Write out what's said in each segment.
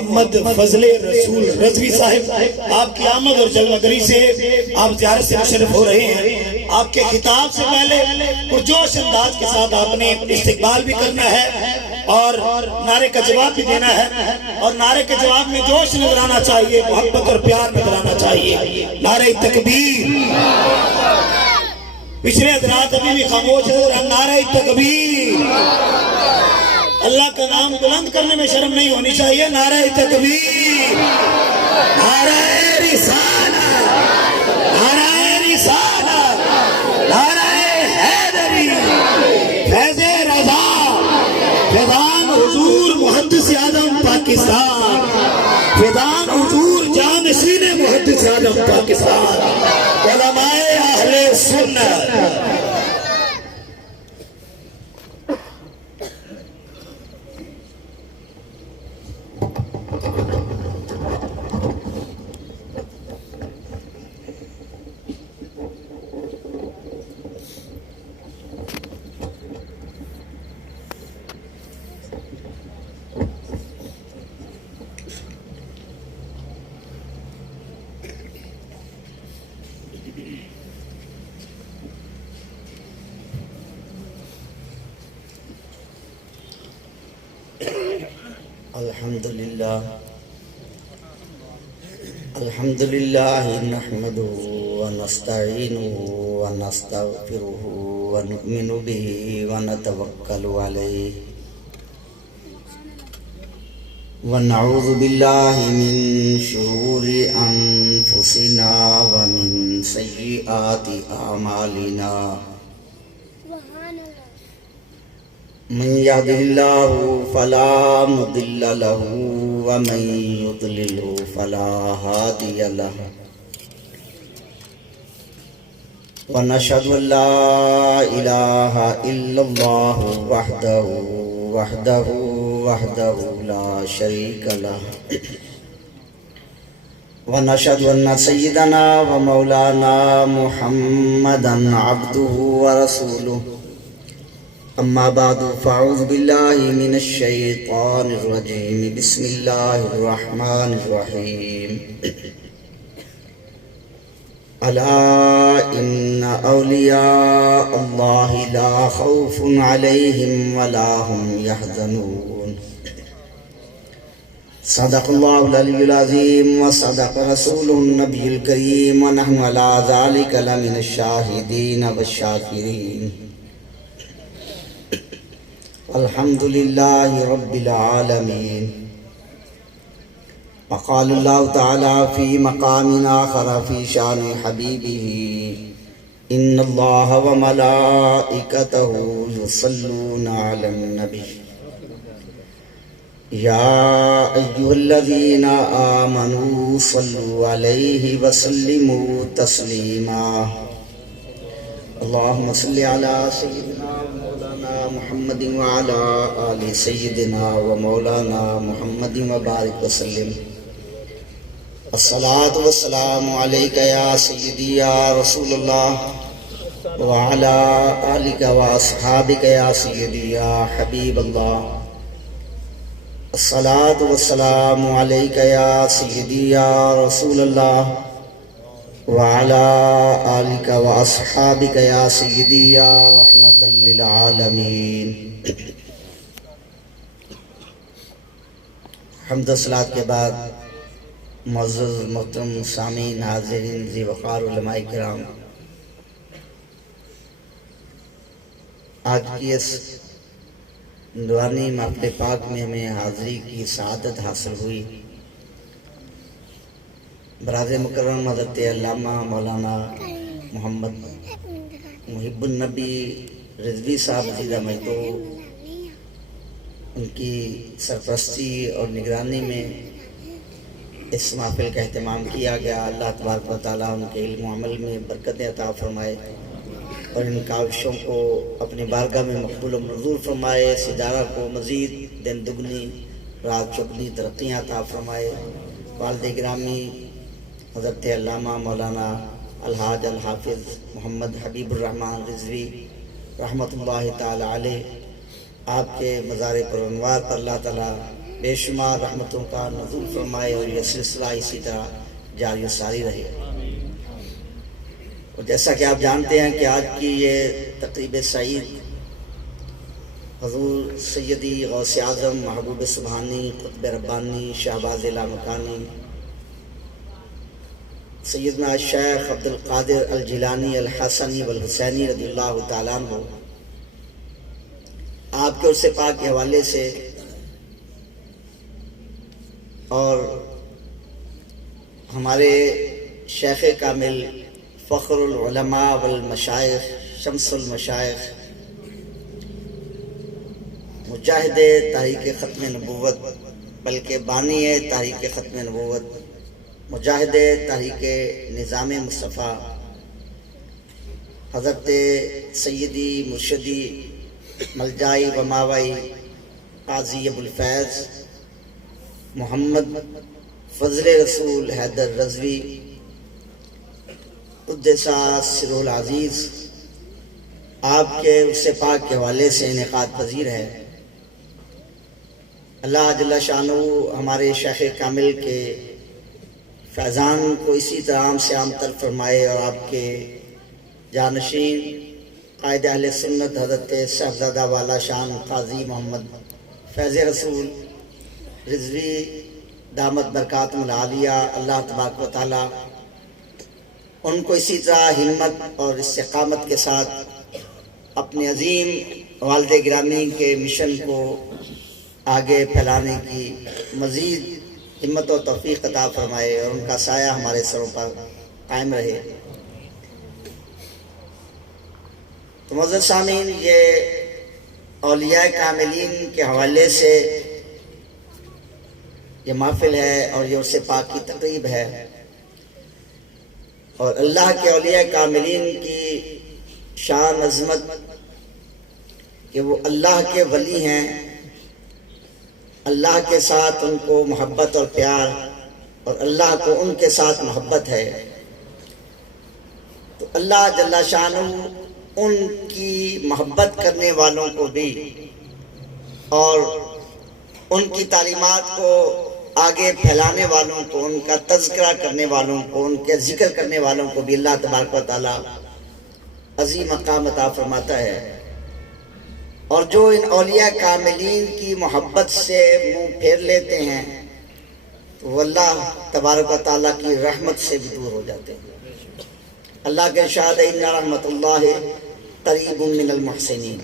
محمد فضل رسول رضوی صاحب، آپ کی آمد اور جلوہ گری سے آپ زیارت سے مشرف ہو رہے ہیں۔ آپ کے خطاب سے پہلے پرجوش انداز کے ساتھ آپ نے استقبال بھی کرنا ہے اور نعرے کا جواب بھی دینا ہے، اور نعرے کے جواب میں جوش نظر آنا چاہیے، محبت اور پیار نظر آنا چاہیے۔ نعرہ تکبیر۔ پچھلے حضرات ابھی بھی خاموش ہے، نعرہ تکبیر۔ اللہ کا نام بلند کرنے میں شرم نہیں ہونی چاہیے۔ نعرہ تکبیر، نعرہ رسالت، نعرہ رسالت، نعرہ حیدری، فیض رضا، فیضان حضور محدث اعظم پاکستان، فیضان حضور جانشین محدث اعظم پاکستان، علماء اہل سنت۔ الحمدللہ نحمده ونستعینه ونستغفره ونؤمن به ونتوکل علیہ ونعوذ باللہ من شرور انفسنا ومن سیئات اعمالنا من يهده الله فلا مضل له ومن يضلل فلا هادي له ونشهد أن لا إله إلا الله وحده لا شريك له ونشهد أن سيدنا ومولانا محمدا عبده ورسوله اما بعد فاعوذ باللہ من الشیطان الرجیم بسم اللہ الرحمن الرحیم الا ان اولیاء اللہ لا خوف علیہم ولا هم يحزنون صدق اللہ العلی العظیم وصدق رسول النبی الکریم ونحن علی ذلک لمن الشاہدین والشاکرین الحمدللہ رب العالمین وقال اللہ تعالی فی مقام آخر فی شان حبیبہ ان اللہ وملائکتہ یصلون علی النبی یا ایہا الذین آمنوا صلوا علیہ وسلموا تسلیما اللہم صلی علی سیدنا محمد وعلى آل سيدنا ومولانا محمد وبارك وسلم الصلاة والسلام عليك يا سيدي يا رسول الله وعلى آلك وأصحابك يا سيدي يا حبيب الله الصلاة والسلام عليك يا سيدي يا رسول الله وعلى آلك وأصحابك يا سيدي يا رحمة للعالمين حمد و صلاة کے بعد معزز محترم سامعین حاضرین ذی وقار علماء کرام، آج کی اس نورانی محفل پاک میں ہمیں حاضری کی سعادت حاصل ہوئی۔ براز مکرم حضرت علامہ مولانا محمد محب النبی رضوی صاحب عزیزہ مہتو، ان کی سرپرستی اور نگرانی میں اس محفل کا اہتمام کیا گیا۔ اللہ تبارک و تعالیٰ ان کے علم و عمل میں برکت عطا فرمائے اور ان کاوشوں کو اپنی بارگاہ میں مقبول و منظور فرمائے۔ اس ادارہ کو مزید دن دگنی رات چگنی ترقیاں عطا فرمائے۔ والد گرامی حضرت علامہ مولانا الحاج الحافظ محمد حبیب الرحمن رضوی رحمۃ اللہ تعالی علیہ، آپ کے مزار پر انوار پر اللہ تعالیٰ بے شمار رحمتوں کا نزول فرمائے اور یہ سلسلہ اسی طرح جاری و ساری رہے۔ اور جیسا کہ آپ جانتے ہیں کہ آج کی یہ تقریب سعید حضور سیدی غوث اعظم محبوب سبحانی قطب ربانی شہباز لامکانی سیدنا شیخ عبد القادر الجیلانی الحسنی والحسینی رضی اللہ تعالیٰ عنہ آپ کے عرص پاک کے حوالے سے اور ہمارے شیخ کامل فخر العلماء والمشائخ شمس المشائخ مجاہد تحریک ختم نبوت بلکہ بانی تحریک ختم نبوت مجاہد تحریک نظام مصطفیٰ حضرت سیدی مرشدی ملجائی و ماوائی قاضی ابو الفیض محمد فضل رسول حیدر رضوی قدس سرہ العزیز آپ کے عرص پاک کے حوالے سے انعقاد پذیر ہے۔ اللہ جل شانہ ہمارے شیخ کامل کے فیضان کو اسی طرح عام سے عام تر فرمائے اور آپ کے جانشین قائد اہل سنت حضرت صاحبزادہ والا شان قاضی محمد فیض رسول رضوی دامت برکاتہم العالیہ اللہ تبارک و تعالی ان کو اسی طرح ہمت اور استقامت کے ساتھ اپنے عظیم والد گرامی کے مشن کو آگے پھیلانے کی مزید ہمت و توفیق عطا فرمائے اور ان کا سایہ ہمارے سروں پر قائم رہے۔ تو معزز سامعین، یہ اولیاء کاملین کے حوالے سے یہ محفل ہے اور یہ عرص پاک کی تقریب ہے، اور اللہ کے اولیاء کاملین کی شان عظمت کہ وہ اللہ کے ولی ہیں، اللہ کے ساتھ ان کو محبت اور پیار اور اللہ کو ان کے ساتھ محبت ہے۔ تو اللہ جل شانہ ان کی محبت کرنے والوں کو بھی اور ان کی تعلیمات کو آگے پھیلانے والوں کو، ان کا تذکرہ کرنے والوں کو، ان کے ذکر کرنے والوں کو بھی اللہ تبارک و تعالی عظیم مقام عطا فرماتا ہے۔ اور جو ان اولیاء کاملین کی محبت سے منہ پھیر لیتے ہیں تو وہ اللہ تبارک و تعالیٰ کی رحمت سے بھی دور ہو جاتے ہیں۔ اللہ کے ارشاد ہے ان رحمت اللہ قریب من المحسنین،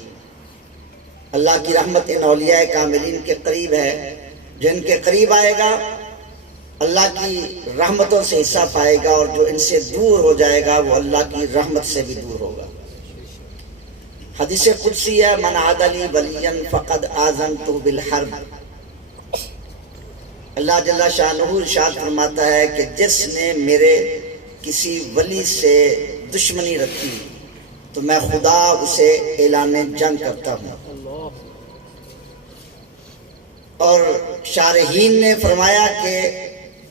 اللہ کی رحمت ان اولیاء کاملین کے قریب ہے، جو ان کے قریب آئے گا اللہ کی رحمتوں سے حصہ پائے گا، اور جو ان سے دور ہو جائے گا وہ اللہ کی رحمت سے بھی دور ہوگا۔ حدیث قدسی ہے من عاد لی ولیا فقد آذنتہ بالحرب۔ اللہ جل شانہ ارشاد فرماتا ہے کہ جس نے میرے کسی ولی سے دشمنی رکھی تو میں خدا اسے اعلان جنگ کرتا ہوں۔ اور شارحین نے فرمایا کہ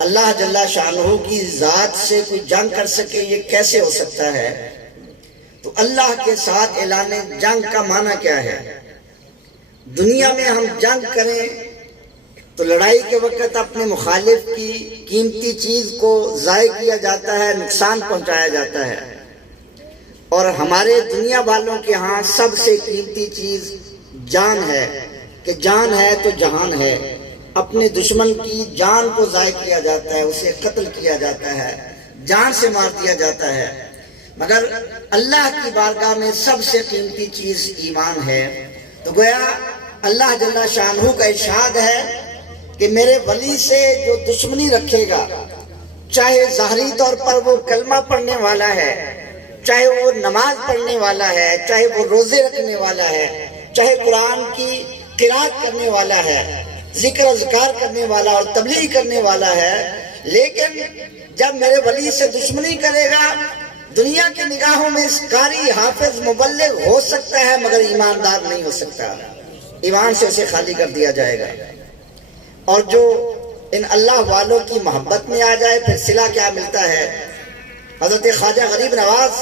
اللہ جل شانہ کی ذات سے کوئی جنگ کر سکے یہ کیسے ہو سکتا ہے؟ تو اللہ کے ساتھ اعلان جنگ کا معنی کیا ہے؟ دنیا میں ہم جنگ کریں تو لڑائی کے وقت اپنے مخالف کی قیمتی چیز کو ضائع کیا جاتا ہے، نقصان پہنچایا جاتا ہے، اور ہمارے دنیا والوں کے ہاں سب سے قیمتی چیز جان ہے کہ جان ہے تو جہان ہے۔ اپنے دشمن کی جان کو ضائع کیا جاتا ہے، اسے قتل کیا جاتا ہے، جان سے مار دیا جاتا ہے، مگر اللہ کی بارگاہ میں سب سے قیمتی چیز ایمان ہے۔ تو گویا اللہ جل شانہ کا ارشاد ہے کہ میرے ولی سے جو دشمنی رکھے گا، چاہے ظاہری طور پر وہ کلمہ پڑھنے والا ہے، چاہے وہ نماز پڑھنے والا ہے، چاہے وہ روزے رکھنے والا ہے، چاہے قرآن کی قرات کرنے والا ہے، ذکر اذکار کرنے والا اور تبلیغ کرنے والا ہے، لیکن جب میرے ولی سے دشمنی کرے گا دنیا کی نگاہوں میں قاری حافظ مبلغ ہو سکتا ہے مگر ایماندار نہیں ہو سکتا، ایمان سے اسے خالی کر دیا جائے گا۔ اور جو ان اللہ والوں کی محبت میں آ جائے پھر صلہ کیا ملتا ہے؟ حضرت خواجہ غریب نواز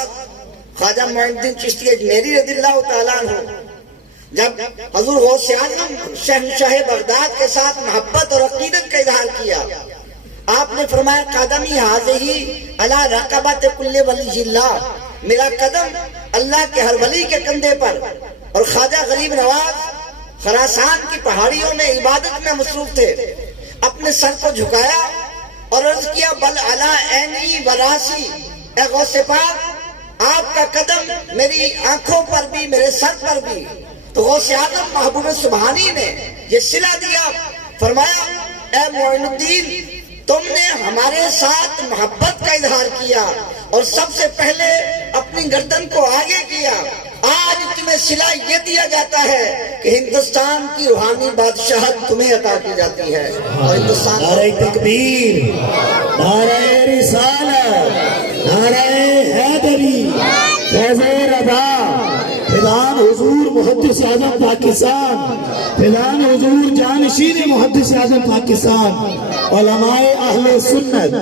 خواجہ معین الدین چشتی اجمیری رضی اللہ تعالیٰ عنہ جب حضور غوث اعظم شہنشاہ بغداد کے ساتھ محبت اور عقیدت کا اظہار کیا، آپ نے فرمایا قدمی حاضی علی رقبت کل ولی اللہ، میرا قدم اللہ کے ہر ولی کے کندھے پر. اور خواجہ غریب نواز خراسان کی پہاڑیوں میں عبادت میں مصروف تھے، اپنے سر کو جھکایا اور عرض کیا بل علی عینی و راسی، اے غوث پاک آپ کا قدم میری آنکھوں پر بھی میرے سر پر بھی. تو غوث اعظم محبوب سبحانی نے یہ صلہ دیا، فرمایا اے معین الدین تم نے ہمارے ساتھ محبت کا اظہار کیا اور سب سے پہلے اپنی گردن کو آگے کیا. آج تمہیں صلہ یہ دیا جاتا ہے کہ ہندوستان کی روحانی بادشاہت تمہیں عطا کی جاتی ہے. اور ہندوستان نعرہ تکبیر، نعرہ رسالت، نعرہ حیدری، فیض رضا، فیضان حضور محدث اعظم پاکستان، فیضان حضور جانشین محدث اعظم پاکستان، علماء اہل سنت.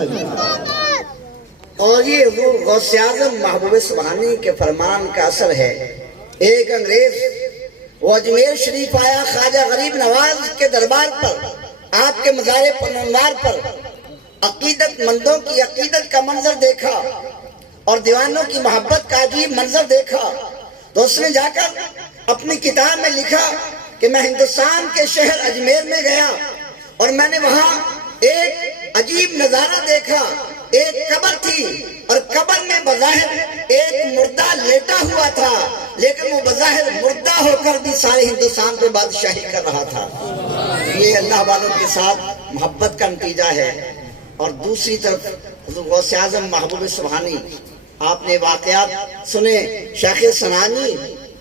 اور یہ حضور غوث اعظم محبوب سبحانی کے فرمان کا اثر ہے. ایک انگریز وہ اجمیر شریف آیا، خواجہ غریب نواز کے دربار پر، آپ کے مزار پرنوار پر عقیدت مندوں کی عقیدت کا منظر دیکھا اور دیوانوں کی محبت کا عجیب منظر دیکھا. تو اس نے جا کر اپنی کتاب میں لکھا کہ میں ہندوستان کے شہر اجمیر میں گیا اور میں نے وہاں ایک عجیب نظارہ دیکھا. ایک قبر تھی اور قبر میں بظاہر ایک مردہ لیٹا ہوا تھا، لیکن وہ بظاہر مردہ ہو کر بھی سارے ہندوستان پہ بادشاہی کر رہا تھا. یہ اللہ والوں کے ساتھ محبت کا نتیجہ ہے. اور دوسری طرف حضور غوث اعظم محبوب سبحانی، آپ نے واقعات سنے. شیخ سنانی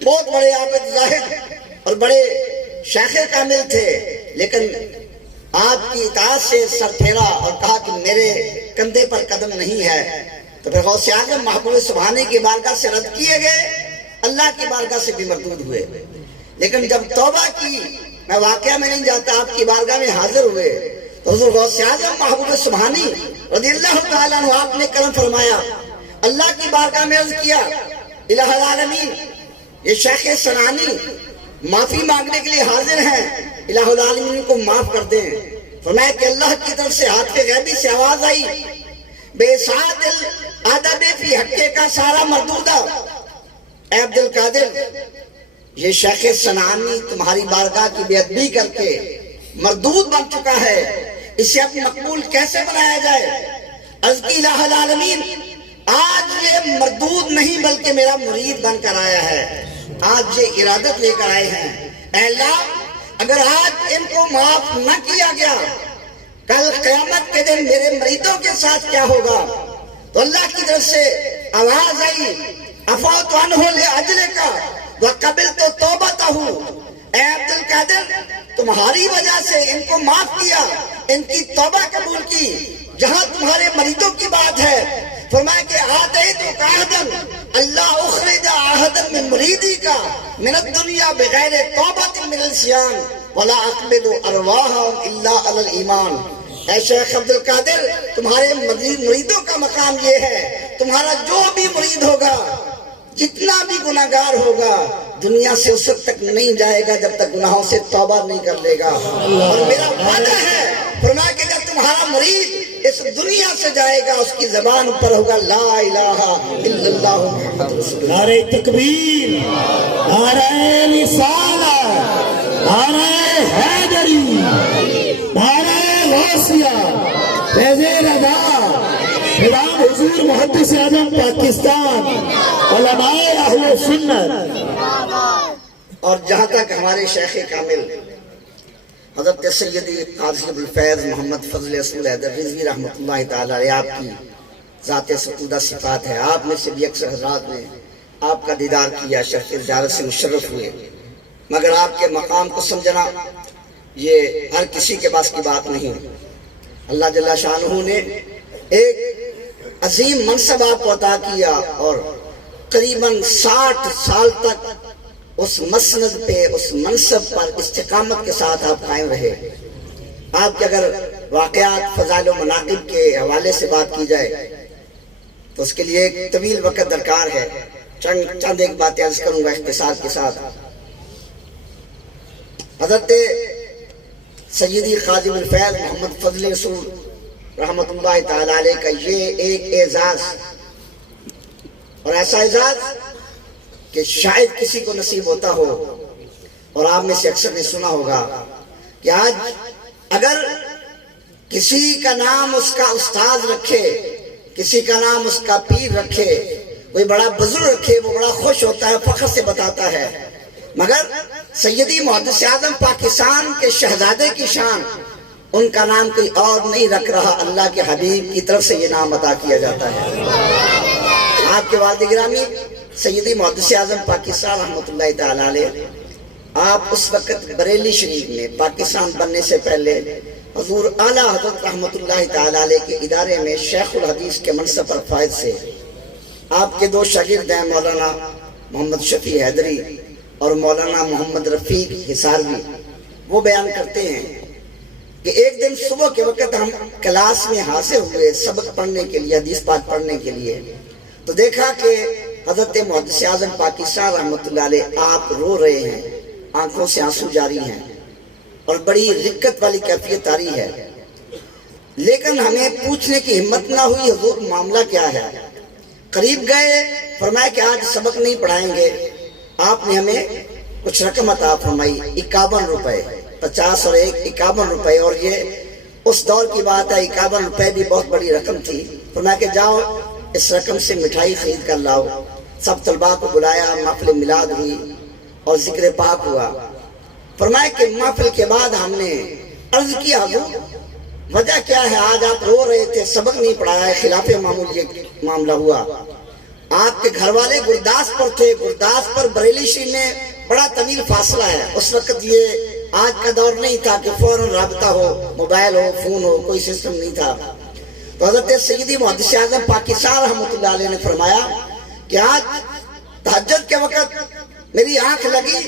بہت بڑے عابد زاہد اور بڑے شیخ کامل تھے، لیکن آپ کی اطاعت سے سر پھیرا اور کہا کہ میرے کندھے پر قدم نہیں ہے. تو پھر غوث اعظم محبوب سبحانی کی بارگاہ سے رد کیے گئے، اللہ کی بارگاہ سے بھی مردود ہوئے. لیکن جب توبہ کی، میں واقعہ میں نہیں جاتا، آپ کی بارگاہ میں حاضر ہوئے تو حضور غوث اعظم محبوب سبحانی رضی اللہ تعالیٰ عنہ آپ نے کرم فرمایا، اللہ کی بارگاہ میں عرض کیا الہ العالمین یہ شیخ سنانی معافی مانگنے کے لیے حاضر ہیں، الہ العالمین کو معاف کر دیں. فرمایا کہ اللہ کی طرف سے ہاتھ کے غیبی سے آواز آئی، بے سعد الادب فی حقے کا سارا مردودہ. اے عبد القادر یہ شیخ سنانی تمہاری بارگاہ کی بے ادبی کر کے مردود بن چکا ہے، اسے اب مقبول کیسے بنایا جائے؟ عرض کی الہ العالمین آج یہ مردود نہیں بلکہ میرا مرید بن کر آیا ہے، آج یہ ارادت لے کر آئے ہیں. اے اللہ اگر آج ان کو معاف نہ کیا گیا، کل قیامت کے دن میرے مریدوں کے ساتھ کیا ہوگا؟ تو اللہ کی طرف سے آواز آئی عفوت عنہ لأجلک وقبلت توبتہ. اے عبد القادر تمہاری وجہ سے ان کو معاف کیا، ان کی توبہ قبول کی. جہاں تمہارے مریدوں کی بات ہے فرمایا کہ آتیتک عہدا اللہ اخرج عہدا من مریدی کا من الدنیا بغیر توبت من الصیام ولا اقبل ارواحهم الا علی الایمان. اے شیخ عبد القادر تمہارے مریدوں کا مقام یہ ہے، تمہارا جو بھی مرید ہوگا، جتنا بھی گناہگار ہوگا، دنیا سے اس وقت تک نہیں جائے گا جب تک گناہوں سے توبہ نہیں کر لے گا. اور میرا وعدہ ہے فرمایا کہ جب تمہارا مرید اس دنیا سے جائے گا اس کی زبان پر ہوگا لا الہ الا اللہ محمد رسول اللہ. نعرہ تکبیر، نعرہ رسالت، نعرہ حیدری، نعرہ غوثیہ، فیض رضا، فیضان حضور محدث اعظم پاکستان، علماء اہل سنت. اور جہاں تک ہمارے شیخ کامل حضرت سیدی قاضی ابوالفیض محمد فضل رسول حیدر رضوی رحمۃ اللہ تعالی علیہ آپ کی ذات ستودہ صفات ہے، آپ میں سے بھی اکثر حضرات نے آپ کا دیدار کیا، شرف زیارت سے مشرف ہوئے، مگر آپ کے مقام کو سمجھنا یہ ہر کسی کے پاس کی بات نہیں. اللہ جل شانہ نے ایک عظیم منصب آپ کو عطا کیا اور قریباً 60 سال تک اس مسند پہ، اس منصب پر استقامت کے ساتھ آپ قائم رہے. آپ کے اگر واقعات فضائل و مناقب کے حوالے سے بات کی جائے تو اس کے لیے ایک طویل وقت درکار ہے. چند ایک باتیں عرض کروں گا اختصار کے ساتھ. حضرت سیدی خادم الفیض محمد فضل رسول رحمت اللہ تعالی علیہ کا یہ ایک اعزاز، اور ایسا اعزاز کہ شاید کسی کو نصیب ہوتا ہو، اور آپ میں سے اکثر نے سنا ہوگا کہ آج اگر کسی کا نام اس کا استاد رکھے، کسی کا نام اس کا پیر رکھے، کوئی بڑا بزرگ رکھے، وہ بڑا خوش ہوتا ہے، فخر سے بتاتا ہے، مگر سیدی محدث اعظم پاکستان کے شہزادے کی شان، ان کا نام کوئی اور نہیں رکھ رہا، اللہ کے حبیب کی طرف سے یہ نام عطا کیا جاتا ہے۔ آپ کے والد گرامی سیدی محدث اعظم پاکستان رحمۃ اللہ تعالی علیہ، آپ اس وقت بریلی شریف میں پاکستان بننے سے پہلے حضور اعلیٰ حضرت رحمۃ اللہ تعالی علیہ کے ادارے میں شیخ الحدیث کے منصب پر فائز سے آپ کے دو شاگرد ہیں، مولانا محمد شفیع حیدری اور مولانا محمد رفیق حصاروی، وہ بیان کرتے ہیں کہ ایک دن صبح کے وقت ہم کلاس میں حاضر ہوئے سبق پڑھنے کے لیے، حدیث پاک پڑھنے کے لیے، تو دیکھا کہ حضرت محدث اعظم پاکستان رحمۃ اللہ علیہ آپ رو رہے ہیں، آنکھوں سے آنسو جاری ہیں اور بڑی رقت والی کیفیت آ رہی ہے، لیکن ہمیں پوچھنے کی ہمت نہ ہوئی حضور معاملہ کیا ہے۔ قریب گئے، فرمایا کہ آج سبق نہیں پڑھائیں گے، آپ نے ہمیں کچھ رقم عطا فرمائی، 51 روپے، 50 اور 1 51 روپے، اور یہ اس دور کی بات ہے، 51 روپے بھی بہت بڑی رقم تھی۔ فرمایا کہ جاؤ اس رقم سے مٹھائی خرید کر لاؤ۔ سب طلباء کو بلایا، محفل میلاد ہوئی اور ذکر پاک ہوا۔ فرمایا کہ محفل کے بعد ہم نے عرض کیا حضور وجہ کیا ہے، آج آپ رو رہے تھے، سبق نہیں پڑھایا ہے، خلاف معمول یہ معاملہ ہوا۔ آپ کے گھر والے گرداسپور تھے، گرداسپور بریلی شریف میں بڑا طویل فاصلہ ہے، اس وقت یہ آج کا دور نہیں تھا کہ فوراً رابطہ ہو، موبائل ہو، فون ہو، کوئی سسٹم نہیں تھا۔ تو حضرت سیدی محدث اعظم پاکستان رحمۃ اللہ علیہ نے فرمایا کہ آج تہجد کے وقت میری آنکھ لگی،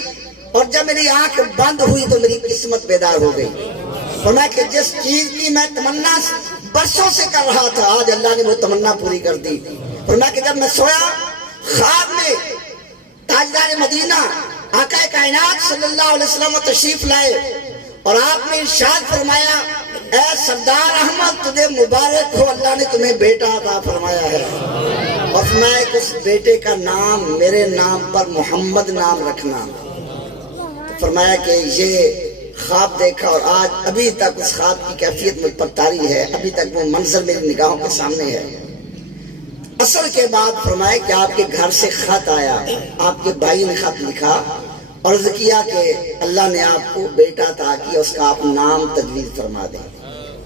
اور جب میری آنکھ بند ہوئی تو میری قسمت بیدار ہو گئی۔ فرمایا کہ جس چیز کی میں تمنا برسوں سے کر رہا تھا، آج اللہ نے وہ تمنا پوری کر دی۔ فرمایا کہ جب میں سویا، خواب میں تاجدار مدینہ آقا کائنات صلی اللہ علیہ وسلم تشریف لائے، اور آپ نے ارشاد فرمایا اے سردار احمد تجھے مبارک ہو، اللہ نے تمہیں بیٹا عطا فرمایا ہے، اور فرمایا کہ اس بیٹے کا نام میرے نام پر محمد نام رکھنا۔ فرمایا کہ یہ خواب دیکھا، اور آج ابھی تک اس خواب کی کیفیت مجھ پر طاری ہے، ابھی تک وہ منظر میری نگاہوں کے سامنے ہے۔ عصر کے بعد فرمایا کہ آپ کے گھر سے خط آیا، آپ کے بھائی نے خط لکھا، عرض کیا کہ اللہ نے آپ کو بیٹا عطا کیا، اس کا آپ نام تجویز فرما دیں۔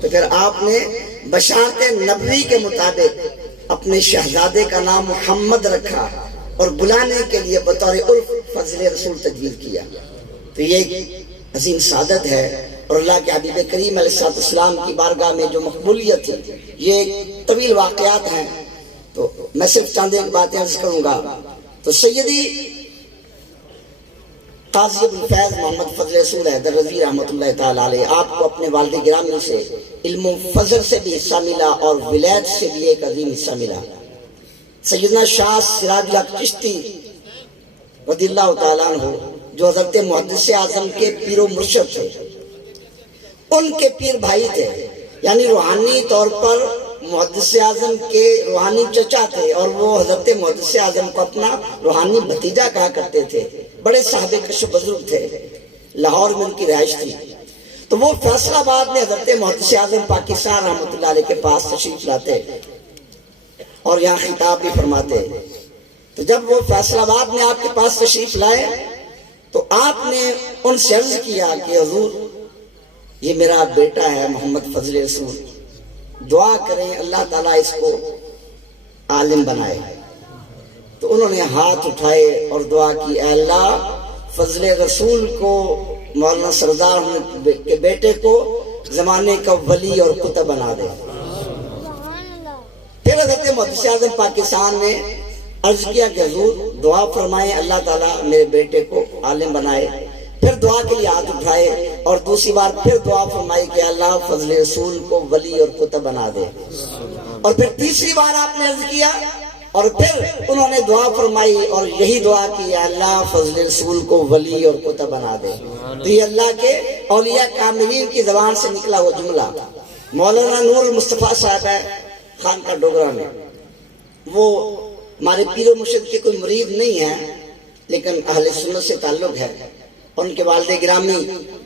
تو پھر آپ نے بشارت نبوی کے مطابق اپنے شہزادے کا نام محمد رکھا، اور بلانے کے لیے بطور عرف فضل رسول تجویز کیا۔ تو یہ ایک عظیم سعادت ہے، اور اللہ کے حبیب کریم علیہ السلام کی بارگاہ میں جو مقبولیت تھی، یہ طویل واقعات ہیں، تو میں صرف چند ایک باتیں عرض کروں گا۔ تو سیدی قاضی ابوالفیض محمد فضل رسول حیدر رضوی رحمۃ اللہ تعالی علیہ، آپ کو اپنے والد گرامی سے علم و فضل سے بھی حصہ ملا، اور ولایت سے بھی ایک عظیم حصہ ملا۔ سیدنا شاہ سراج الحق چشتی رضی اللہ تعالیٰ عنہ، جو حضرت محدث اعظم کے پیر و مرشد تھے، ان کے پیر بھائی تھے، یعنی روحانی طور پر محدث اعظم کے روحانی چچا تھے، اور وہ حضرت محدث اعظم کو اپنا روحانی بھتیجا کہا کرتے تھے۔ بڑے صاحب کشف بزرگ تھے، لاہور میں ان کی رہائش تھی۔ تو وہ فیصل آباد میں حضرت محدث اعظم پاکستان رحمۃ اللہ علیہ کے پاس تشریف لاتے اور یہاں خطاب بھی فرماتے۔ تو جب وہ فیصل آباد میں آپ کے پاس تشریف لائے تو آپ نے ان سے عرض کیا کہ حضور یہ میرا بیٹا ہے محمد فضل رسول، دعا کریں اللہ تعالیٰ اس کو عالم بنائے۔ تو انہوں نے ہاتھ اٹھائے اور دعا کی، اے اللہ فضل رسول کو، مولانا سردار کے بیٹے کو زمانے کا ولی اور قطب بنا دے۔ پھر حضرت محدث اعظم پاکستان نے عرض کیا کہ حضور دعا فرمائیں اللہ تعالیٰ میرے بیٹے کو عالم بنائے۔ پھر دعا کے لیے ہاتھ اٹھائے اور دوسری بار پھر دعا فرمائی کہ اللہ فضل رسول کو ولی اور قطب بنا دے۔ اور پھر تیسری بار آپ نے عرض کیا اور پھر انہوں نے دعا فرمائی اور یہی دعا کی، یا اللہ فضل رسول کو ولی اور کتب بنا دے۔ تو یہ اللہ کے اولیاء کاملین کی زبان سے نکلا ہوا جملہ۔ مولانا نور المصطفیٰ صاحب ہے خانقاہ ڈوگرہ میں، وہ ہمارے پیر و مرشد کے کوئی مرید نہیں ہے لیکن اہل سنت سے تعلق ہے۔ ان کے والد گرامی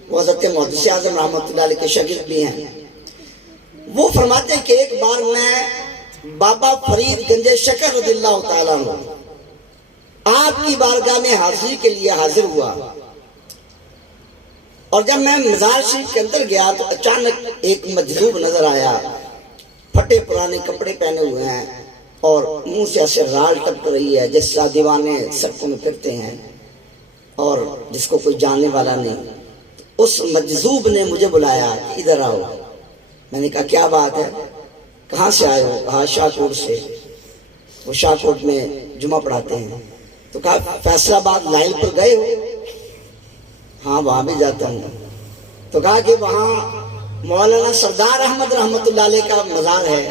وہ حضرت محدث اعظم رحمۃ اللہ علیہ کے شاگرد بھی ہیں۔ وہ فرماتے ہیں کہ ایک بار میں بابا فرید گنج شکر رضی اللہ تعالیٰ عنہ آپ کی بارگاہ میں حاضری کے لیے حاضر ہوا، اور جب میں مزار شریف کے اندر گیا تو اچانک ایک مجذوب نظر آیا، پھٹے پرانے کپڑے پہنے ہوئے ہیں اور منہ سے ایسے رال ٹپک رہی ہے جس طرح دیوانے سڑکوں میں پھرتے ہیں اور جس کو کوئی جاننے والا نہیں۔ اس مجذوب نے مجھے بلایا کہ ادھر آؤ۔ میں نے کہا کیا بات ہے، کہاں سے آئے ہو؟ کہا شاہ کوٹ سے۔ وہ شاہ کوٹ میں جمعہ پڑھاتے ہیں۔ تو کہا فیصل آباد لائن پر گئے ہو؟ ہاں وہاں بھی جاتا ہوں۔ تو کہا کہ وہاں مولانا سردار احمد رحمۃ اللہ علیہ کا مزار ہے،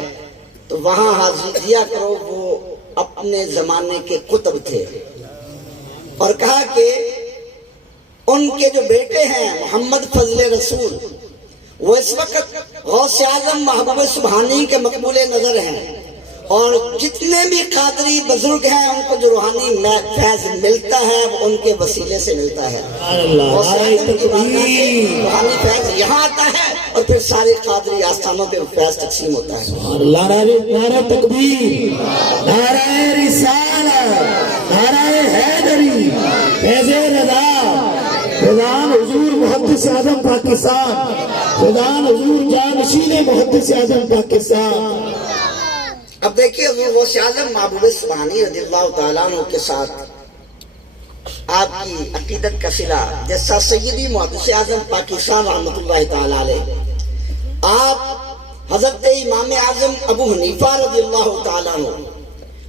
تو وہاں حاضری دیا کرو، وہ اپنے زمانے کے کتب تھے۔ اور کہا کہ ان کے جو بیٹے ہیں محمد فضل رسول، وہ اس وقت غوث اعظم محبوب سبحانی کے مقبول نظر ہیں، اور جتنے بھی قادری بزرگ ہیں ان کو جو روحانی فیض ملتا ہے وہ ان کے وسیلے سے ملتا ہے۔ غوث اعظم کی بارگاہ سے روحانی فیض یہاں آتا ہے اور پھر سارے قادری آستانوں پہ فیض تقسیم ہوتا ہے۔ نعرہ تکبیر، نعرہ رسالت، نعرہ حیدری، فیض رضا، فیضان حضور محدث اعظم پاکستان، فیضان حضور جانشین محدث اعظم پاکستان۔ اب دیکھیے حضور غوث اعظم محبوب سبحانی رضی اللہ تعالیٰ عنہ کے ساتھ آپ کی عقیدت کا صلہ جیسا سیدی محدث اعظم پاکستان رحمۃ اللہ تعالیٰ علیہ، آپ حضرت امام اعظم ابو حنیفہ رضی اللہ تعالیٰ عنہ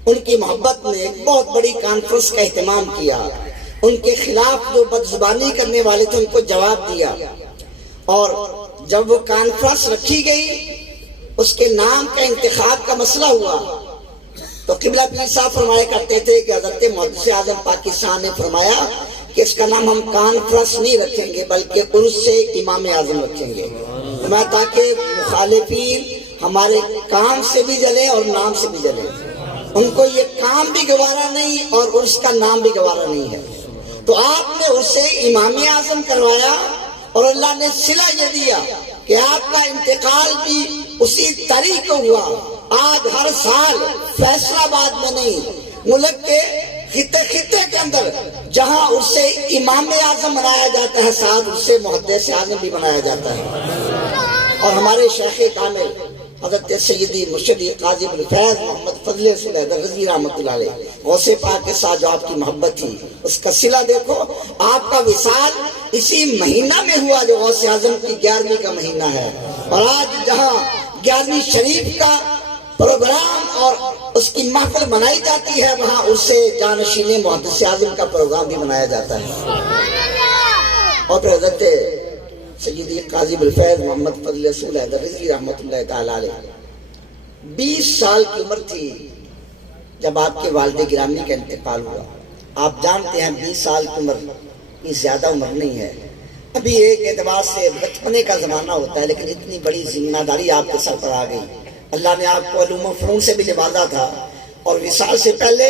ان کی محبت میں ایک بہت بڑی کانفرنس کا اہتمام کیا، ان کے خلاف جو بدزبانی کرنے والے تھے ان کو جواب دیا، اور جب وہ کانفرنس رکھی گئی اس کے نام کا انتخاب کا مسئلہ ہوا تو قبلہ پیر صاحب فرمایا کرتے تھے کہ حضرت محدث اعظم پاکستان نے فرمایا کہ اس کا نام ہم کانفرنس نہیں رکھیں گے بلکہ عرس سے امام اعظم رکھیں گے، تاکہ مخالفین ہمارے کام سے بھی جلے اور نام سے بھی جلے، ان کو یہ کام بھی گوارا نہیں اور عرس کا نام بھی گوارا نہیں ہے۔ تو آپ نے عرس سے امام اعظم کروایا اور اللہ نے صلہ یہ دیا کہ آپ کا انتقال بھی اسی تاریخ کو ہوا۔ آج ہر سال فیصل آباد میں نہیں، ملک کے خطے کے اندر جہاں اس سے امام اعظم منایا جاتا ہے ساتھ اس سے محدث اعظم بھی منایا جاتا ہے۔ اور ہمارے شیخ کامل حضرت سیدی مرشدی قاضی بالفیض محمد فضل رسول رضوی رحمۃ اللہ علیہ، غوث پاک کے ساتھ جو آپ کی محبت تھی اس کا صلہ دیکھو، آپ کا وصال اسی مہینہ میں ہوا جو غوث اعظم کی 11ویں کا مہینہ ہے، اور آج جہاں 11ویں شریف کا پروگرام اور اس کی محفل منائی جاتی ہے وہاں اس سے جانشین محدث اعظم کا پروگرام بھی منایا جاتا ہے۔ اور پھر حضرت سیدی قاضی بالفیض محمد فضل رسول رضوی رحمۃ اللہ تعالیٰ علیہ 20 سال کی عمر تھی جب آپ کے والد گرامی کا انتقال ہوا۔ آپ جانتے ہیں 20 سال کی عمر یہ زیادہ عمر نہیں ہے، ابھی ایک اعتبار سے بچپنے کا زمانہ ہوتا ہے، لیکن اتنی بڑی ذمہ داری آپ کے سر پر آ گئی۔ اللہ نے آپ کو علوم و فنون سے بھی نوازا تھا، اور وصال سے پہلے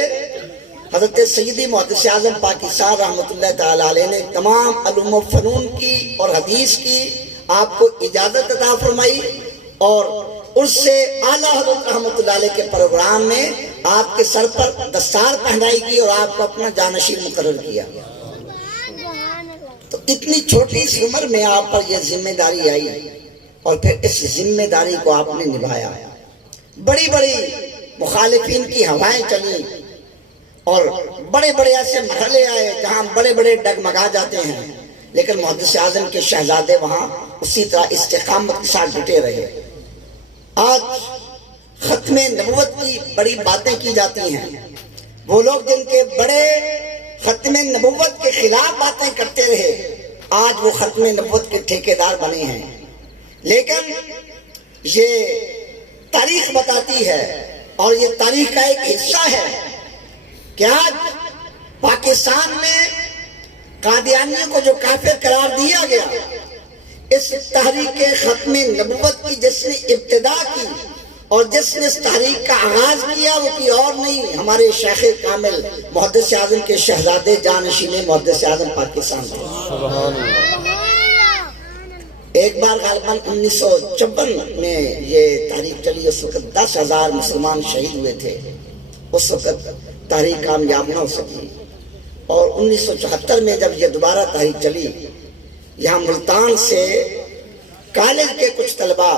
حضرت سیدی محدث اعظم پاکستان رحمۃ اللہ تعالیٰ علیہ نے تمام علوم و فنون کی اور حدیث کی آپ کو اجازت عطا فرمائی، اور اس سے اعلیٰ حضرت رحمۃ اللہ علیہ کے پروگرام میں آپ کے سر پر دستار پہنائی کی اور آپ کو اپنا جانشین مقرر کیا۔ تو اتنی چھوٹی سی عمر میں آپ پر یہ ذمہ داری آئی، اور پھر اس ذمہ داری کو آپ نے نبھایا۔ بڑی بڑی مخالفین کی ہوائیں چلی اور بڑے بڑے ایسے مرحلے آئے جہاں بڑے بڑے ڈگمگا جاتے ہیں، لیکن محدث اعظم کے شہزادے وہاں اسی طرح استقامت کے ساتھ ڈٹے رہے۔ آج ختم نبوت کی بڑی باتیں کی جاتی ہیں، وہ لوگ جن کے بڑے ختم نبوت کے خلاف باتیں کرتے رہے آج وہ ختم نبوت کے ٹھیکیدار بنے ہیں، لیکن یہ تاریخ بتاتی ہے اور یہ تاریخ کا ایک حصہ ہے کہ آج پاکستان میں قادیانیوں کو جو کافر قرار دیا گیا، اس تحریک ختم نبوت کی جس نے ابتدا کی اور جس نے اس تحریک کا آغاز کیا، وہ کوئی اور نہیں، ہمارے شیخ کامل محدث اعظم کے شہزادے جانشین محدث اعظم پاکستان تھے۔ ایک بار غالباً 1954 میں یہ تحریک چلی، اس وقت 10,000 مسلمان شہید ہوئے تھے، اس وقت تحریک کامیاب نہ ہو سکی، اور 1974 میں جب یہ دوبارہ تحریک چلی، یہاں ملتان سے کالج کے کچھ طلباء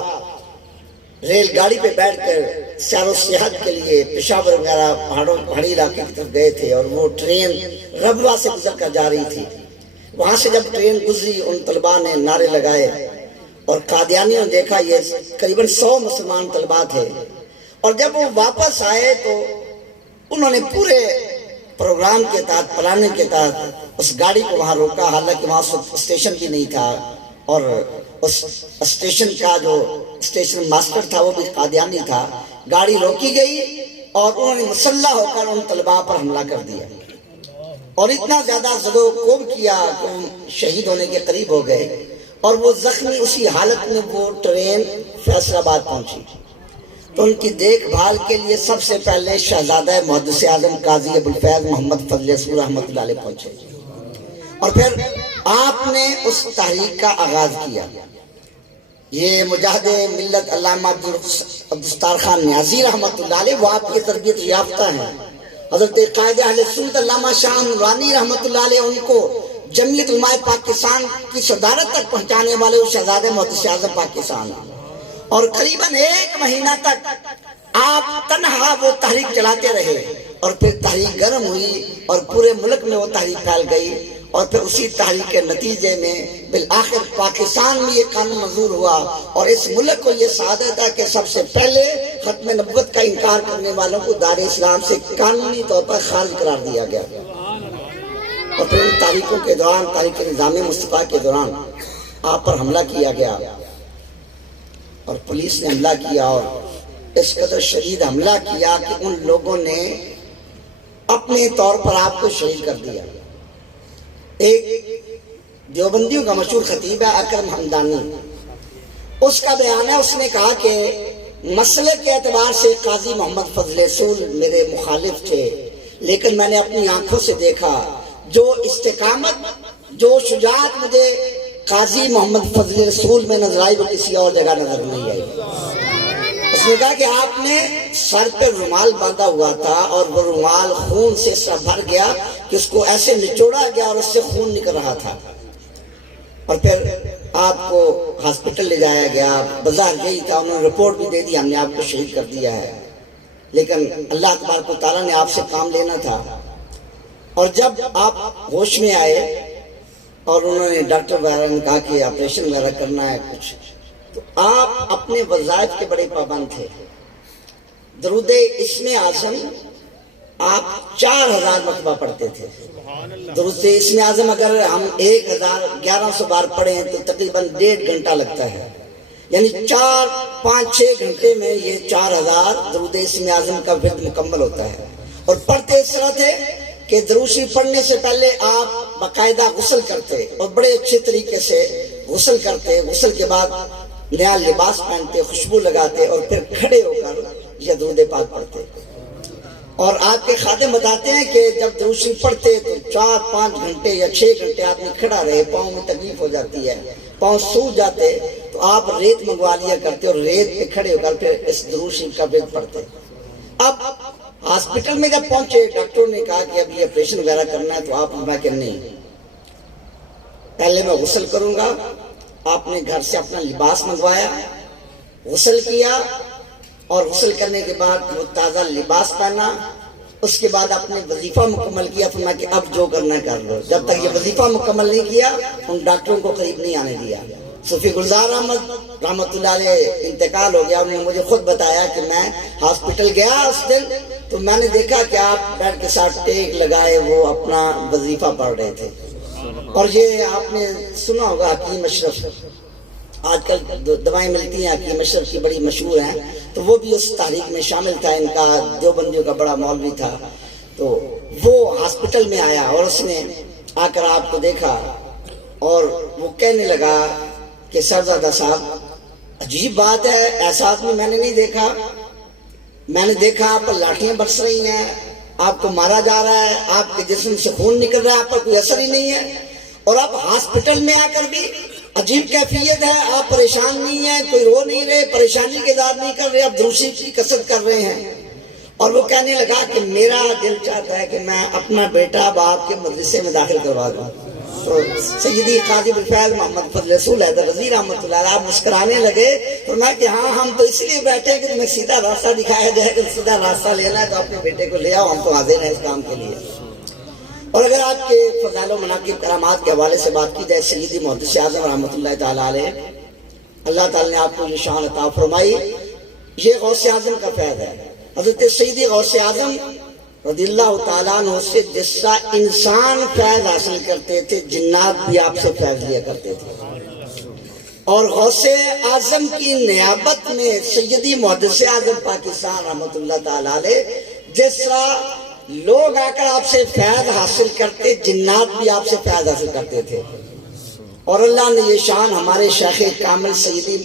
ریل گاڑی پہ بیٹھ کر سیر و سیاحت کے لیے پشاور وغیرہ پہاڑی علاقے کی طرف گئے تھے، اور وہ ٹرین ربوہ سے گزر کر جا رہی تھی۔ وہاں سے جب ٹرین گزری، ان طلباء نے نعرے لگائے، اور قادیانیوں نے دیکھا یہ قریباً 100 مسلمان طلباء تھے، اور جب وہ واپس آئے تو انہوں نے پورے پروگرام کے تحت، پلاننگ کے تحت اس گاڑی کو وہاں روکا، حالانکہ وہاں اسٹیشن بھی نہیں تھا، اور اس اسٹیشن کا جو اسٹیشن ماسٹر تھا وہ بھی قادیانی تھا۔ گاڑی روکی گئی اور انہوں نے مسلح ہو کر ان طلباء پر حملہ کر دیا، اور اتنا زیادہ زد و کوب کیا کہ وہ شہید ہونے کے قریب ہو گئے، اور وہ زخمی اسی حالت میں وہ ٹرین فیصل آباد پہنچی۔ تو ان کی دیکھ بھال کے لیے سب سے پہلے شہزادہ محدث اعظم قاضی ابوالفیض محمد فضل رسول رحمۃ اللہ علیہ پہنچے، اور پھر آپ نے اس تحریک کا آغاز کیا۔ یہ مجاہد ملت علامہ عبدالستار خان نیازی رحمۃ اللہ علیہ، وہ آپ کی تربیت یافتہ ہیں۔ حضرت قائد اہل سنت علامہ شاہ نورانی رحمۃ اللہ علیہ، ان کو جمعیت علماء پاکستان کی صدارت تک پہنچانے والے وہ شہزادہ محدث اعظم پاکستان ہیں، اور قریباً 1 مہینہ تک آپ تنہا وہ تحریک چلاتے رہے، اور پھر تحریک گرم ہوئی اور پورے ملک میں وہ تحریک پھیل گئی، اور پھر اسی تحریک کے نتیجے میں بالآخر پاکستان میں یہ قانون منظور ہوا، اور اس ملک کو یہ سعادت ہے کہ سب سے پہلے ختم نبوت کا انکار کرنے والوں کو دار اسلام سے قانونی طور پر خارج قرار دیا گیا۔ اور پھر ان تاریخوں کے دوران، تاریخ نظام مصطفیٰ کے دوران آپ پر حملہ کیا گیا، اور پولیس نے حملہ کیا، اور اس قدر شدید حملہ کیا کہ ان لوگوں نے اپنے طور پر آپ کو شہید کر دیا۔ ایک دیوبندیوں کا مشہور خطیب ہے اکرم حمدانی، اس کا بیان ہے، اس نے کہا کہ مسئلے کے اعتبار سے قاضی محمد فضل رسول میرے مخالف تھے، لیکن میں نے اپنی آنکھوں سے دیکھا جو استقامت، جو شجاعت مجھے قاضی محمد فضل رسول میں نظر آئی وہ کسی اور جگہ نظر نہیں آئی۔ اس نے کہا کہ آپ نے سر پہ رومال باندھا ہوا تھا، اور وہ رومال خون سے اس طرح بھر گیا کہ اس کو ایسے نچوڑا گیا اور اس سے خون نکل رہا تھا، اور پھر آپ کو ہاسپٹل لے جایا گیا۔ بظاہر یہی تھا، انہوں نے رپورٹ بھی دے دی ہم نے آپ کو شہید کر دیا ہے، لیکن اللہ تبارک و تعالیٰ نے آپ سے کام لینا تھا۔ اور جب آپ ہوش میں آئے اور انہوں نے ڈاکٹر وغیرہ نے کہا کہ آپریشن وغیرہ کرنا ہے کچھ، تو آپ اپنے وظائف کے بڑے پابند تھے۔ درود اسم اعظم آپ 4000 مرتبہ پڑھتے تھے۔ درود اسم اعظم اگر ہم 1100 بار پڑھیں تو تقریباً 1.5 گھنٹہ لگتا ہے، یعنی 4 5 6 گھنٹے میں یہ 4000 درود اسم اعظم کا ورد مکمل ہوتا ہے۔ اور پڑھتے اس طرح تھے کہ درود شریف پڑھنے سے پہلے آپ باقاعدہ غسل کرتے، اور بڑے اچھے طریقے سے غسل کرتے، غسل کے بعد نیا لباس پہنتے، خوشبو لگاتے، اور پھر کھڑے ہو کر یہ درود پاک پڑھتے۔ اور آپ کے خادم بتاتے ہیں کہ جب درود شریف پڑھتے تو 4 5 گھنٹے یا 6 گھنٹے آدمی کھڑا رہے، پاؤں میں تکلیف ہو جاتی ہے، پاؤں سوج جاتے، تو آپ ریت منگوا لیا کرتے اور ریت پہ کھڑے ہو کر پھر اس درود شریف کا ورد پڑھتے۔ اب ہاسپٹل میں جب پہنچے، ڈاکٹروں نے کہا کہ اب یہ آپریشن وغیرہ کرنا ہے، تو آپ نے کہا کہ نہیں، پہلے میں غسل کروں گا۔ آپ نے گھر سے اپنا لباس منگوایا، غسل کیا، اور غسل کرنے کے بعد وہ تازہ لباس پہنا، اس کے بعد آپ نے وظیفہ مکمل کیا، فرمایا کہ اب جو کرنا کر لو۔ جب تک یہ وظیفہ مکمل نہیں کیا ان ڈاکٹروں کو قریب نہیں آنے دیا۔ صوفی گلزار احمد رحمۃ اللہ علیہ انتقال ہو گیا، انہوں نے مجھے خود بتایا کہ میں ہاسپٹل گیا اس دن، تو میں نے دیکھا کہ آپ بیڈ کے ساتھ ٹیک لگائے وہ اپنا وظیفہ پڑھ رہے تھے۔ اور یہ آپ نے سنا ہوگا حکیم اشرف، آج کل دوائیں ملتی ہیں کہ مشرق کی بڑی مشہور ہیں، تو وہ بھی اس تحریک میں شامل تھا، ان کا دیوبندیوں کا بڑا مولوی تھا. تو وہ ہاسپٹل میں آیا اور اس نے آ کر آپ کو دیکھا اور وہ کہنے لگا کہ صاحبزادہ صاحب عجیب بات ہے، ایسا آدمی میں نے نہیں دیکھا. میں نے دیکھا آپ پر لاٹھیاں برس رہی ہیں، آپ کو مارا جا رہا ہے، آپ کے جسم سے خون نکل رہا ہے، آپ پر کوئی اثر ہی نہیں ہے، اور آپ ہاسپٹل میں آ کر بھی عجیب کیفیت ہے، آپ پریشان نہیں ہیں، کوئی رو نہیں رہے، پریشانی کے اظہار نہیں کر رہے، آپ دروشی کی کثرت کر رہے ہیں. اور وہ کہنے لگا کہ میرا دل چاہتا ہے کہ میں اپنا بیٹا اب آپ کے مدرسے میں داخل کروا دوں. تو سیدی قاضی بالفعل محمد فضل رسول حیدر رضوی رحمۃ اللہ علیہ مسکرانے لگے. فرمایا کہ ہاں ہم تو اس لیے بیٹھے ہیں کہ تمہیں سیدھا راستہ دکھایا جائے، کہ سیدھا راستہ لینا ہے تو اپنے بیٹے کو لے آؤ، ہم تو حاضر ہیں اس کام کے لیے. اور اگر آپ کے فضائل و مناقب کرامات کے حوالے سے بات کی جائے، سیدی محدث اعظم رحمۃ اللہ تعالیٰ علیہ، اللہ تعالیٰ نے آپ کو یہ شان عطا فرمائی، یہ غوث اعظم کا فیض ہے. حضرت سیدی غوث اعظم رضی اللہ تعالیٰ عنہ سے جس طرح انسان فیض حاصل کرتے تھے، جنات بھی آپ سے فیض لیا کرتے تھے. اور غوث اعظم کی نیابت میں سیدی محدث اعظم پاکستان رحمۃ اللہ تعالیٰ علیہ جس طرح لوگ آ کر آپ سے فیض حاصل کرتے، جنات بھی آپ سے فیض حاصل کرتے تھے. اور اللہ نے یہ شان ہمارے شیخ کامل سیدی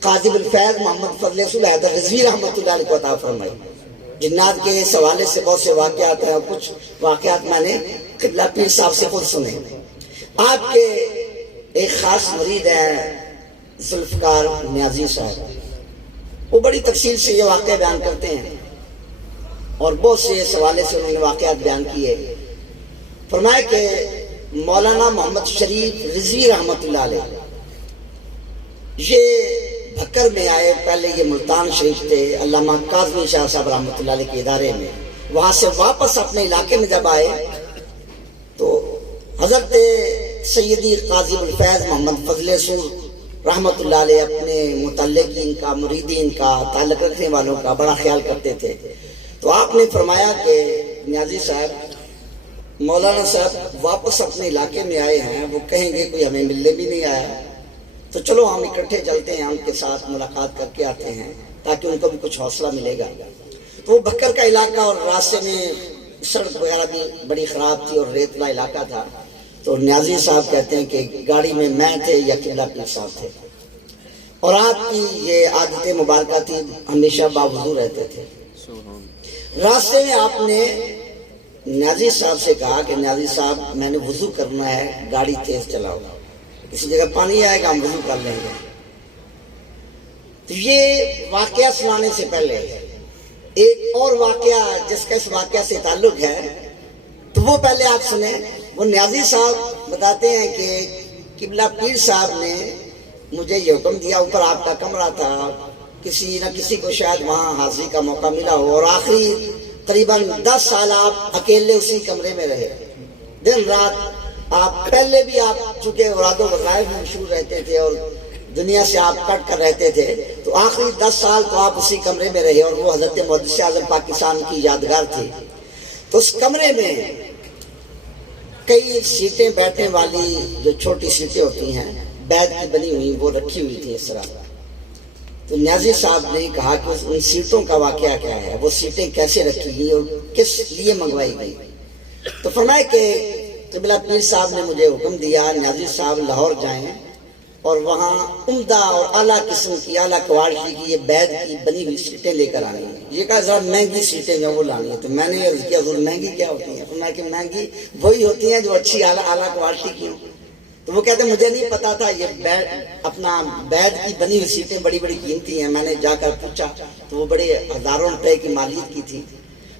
قاضی بالفیض محمد فضل رسول حیدر رضوی رحمۃ اللہ علیہ کو عطا فرمائی. جنات کے اس حوالے سے بہت سے واقعات ہیں، اور کچھ واقعات میں نے قبلہ پیر صاحب سے خود سنے. آپ کے ایک خاص مرید ہیں ذوالفقار نیازی صاحب، وہ بڑی تفصیل سے یہ واقعہ بیان کرتے ہیں اور بہت سے اس حوالے سے انہوں نے واقعات بیان کیے. فرمایا کہ مولانا محمد شریف رضوی رحمۃ اللہ علیہ یہ بھکر میں آئے. پہلے یہ ملتان شریف تھے، علامہ کاظمی شاہ صاحب رحمۃ اللہ علیہ کے ادارے میں. وہاں سے واپس اپنے علاقے میں جب آئے تو حضرت سیدی قاضی بالفیض محمد فضل رسول رحمۃ اللہ علیہ اپنے متعلقین کا، مریدین کا، تعلق رکھنے والوں کا بڑا خیال کرتے تھے. تو آپ نے فرمایا کہ نیازی صاحب، مولانا صاحب واپس اپنے علاقے میں آئے ہیں، وہ کہیں گے کوئی ہمیں ملنے بھی نہیں آیا، تو چلو ہم اکٹھے چلتے ہیں، ان کے ساتھ ملاقات کر کے آتے ہیں تاکہ ان کو بھی کچھ حوصلہ ملے گا. تو وہ بکر کا علاقہ اور راستے میں سڑک وغیرہ بھی بڑی خراب تھی اور ریتلا علاقہ تھا. تو نیازی صاحب کہتے ہیں کہ گاڑی میں تھے یا قبلہ پیر صاحب تھے، اور آپ کی یہ عادت مبارکہ تھی، ہمیشہ باوضو رہتے تھے. راستے میں آپ نے نیازی صاحب سے کہا کہ نیازی صاحب میں نے وضو کرنا ہے، گاڑی تیز چلاؤ، کسی جگہ پانی آئے گا ہم وضو کر لیں گے. تو یہ واقعہ سنانے سے پہلے ایک اور واقعہ جس کا اس واقعہ سے تعلق ہے تو وہ پہلے آپ سنیں. وہ نیازی صاحب بتاتے ہیں کہ قبلہ پیر صاحب نے مجھے یہ حکم دیا، اوپر آپ کا کمرہ تھا، کسی نہ کسی کو شاید وہاں حاضری کا موقع ملا ہو، اور آخری تقریباً 10 سال آپ اکیلے اسی کمرے میں رہے، دن رات. آپ پہلے بھی آپ چونکہ اوراد و وظائف میں مشہور رہتے تھے اور دنیا سے آپ کٹ کر رہتے تھے، تو آخری 10 سال تو آپ اسی کمرے میں رہے، اور وہ حضرت محدث اعظم پاکستان کی یادگار تھی. تو اس کمرے میں کئی سیٹیں بیٹھنے والی جو چھوٹی سیٹیں ہوتی ہیں بیت کی بنی ہوئی، وہ رکھی ہوئی تھی اس طرح. تو نیازی صاحب نے کہا کہ ان سیٹوں کا واقعہ کیا ہے، وہ سیٹیں کیسے رکھی گئی اور کس لیے منگوائی گئی. تو فرمائے کہ قبلہ پیر صاحب نے مجھے حکم دیا نیازی صاحب لاہور جائیں اور وہاں عمدہ اور اعلیٰ قسم کی، اعلیٰ کوالٹی کی یہ بیت کی بنی ہوئی سیٹیں لے کر آنی ہیں. یہ کہا ذرا مہنگی سیٹیں جو وہ لانی ہیں. تو میں نے عرض کیا حضور مہنگی کیا ہوتی ہیں؟ فرمایا کہ مہنگی وہی ہوتی ہیں جو اچھی اعلیٰ کوالٹی کی ہوں. تو وہ کہتے ہیں مجھے نہیں پتا تھا یہ اپنا بیت کی بنی ہوئی سیٹیں بڑی بڑی قیمتی ہیں. میں نے جا کر پوچھا تو وہ بڑے ہزاروں روپے کی مالیت کی تھی.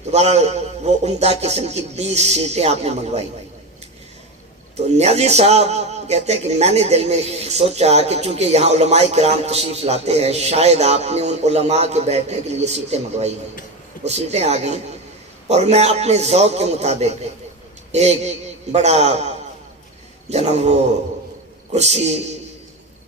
تو بہرحال وہ عمدہ قسم کی 20 سیٹیں آپ نے منگوائی. تو نیازی صاحب کہتے ہیں کہ میں نے دل میں سوچا کہ چونکہ یہاں علماء کرام تشریف لاتے ہیں، شاید آپ نے ان علماء کے بیٹھنے کے لیے سیٹیں منگوائی ہیں. وہ سیٹیں آ گئیں اور میں اپنے ذوق کے مطابق ایک بڑا جناب وہ کرسی،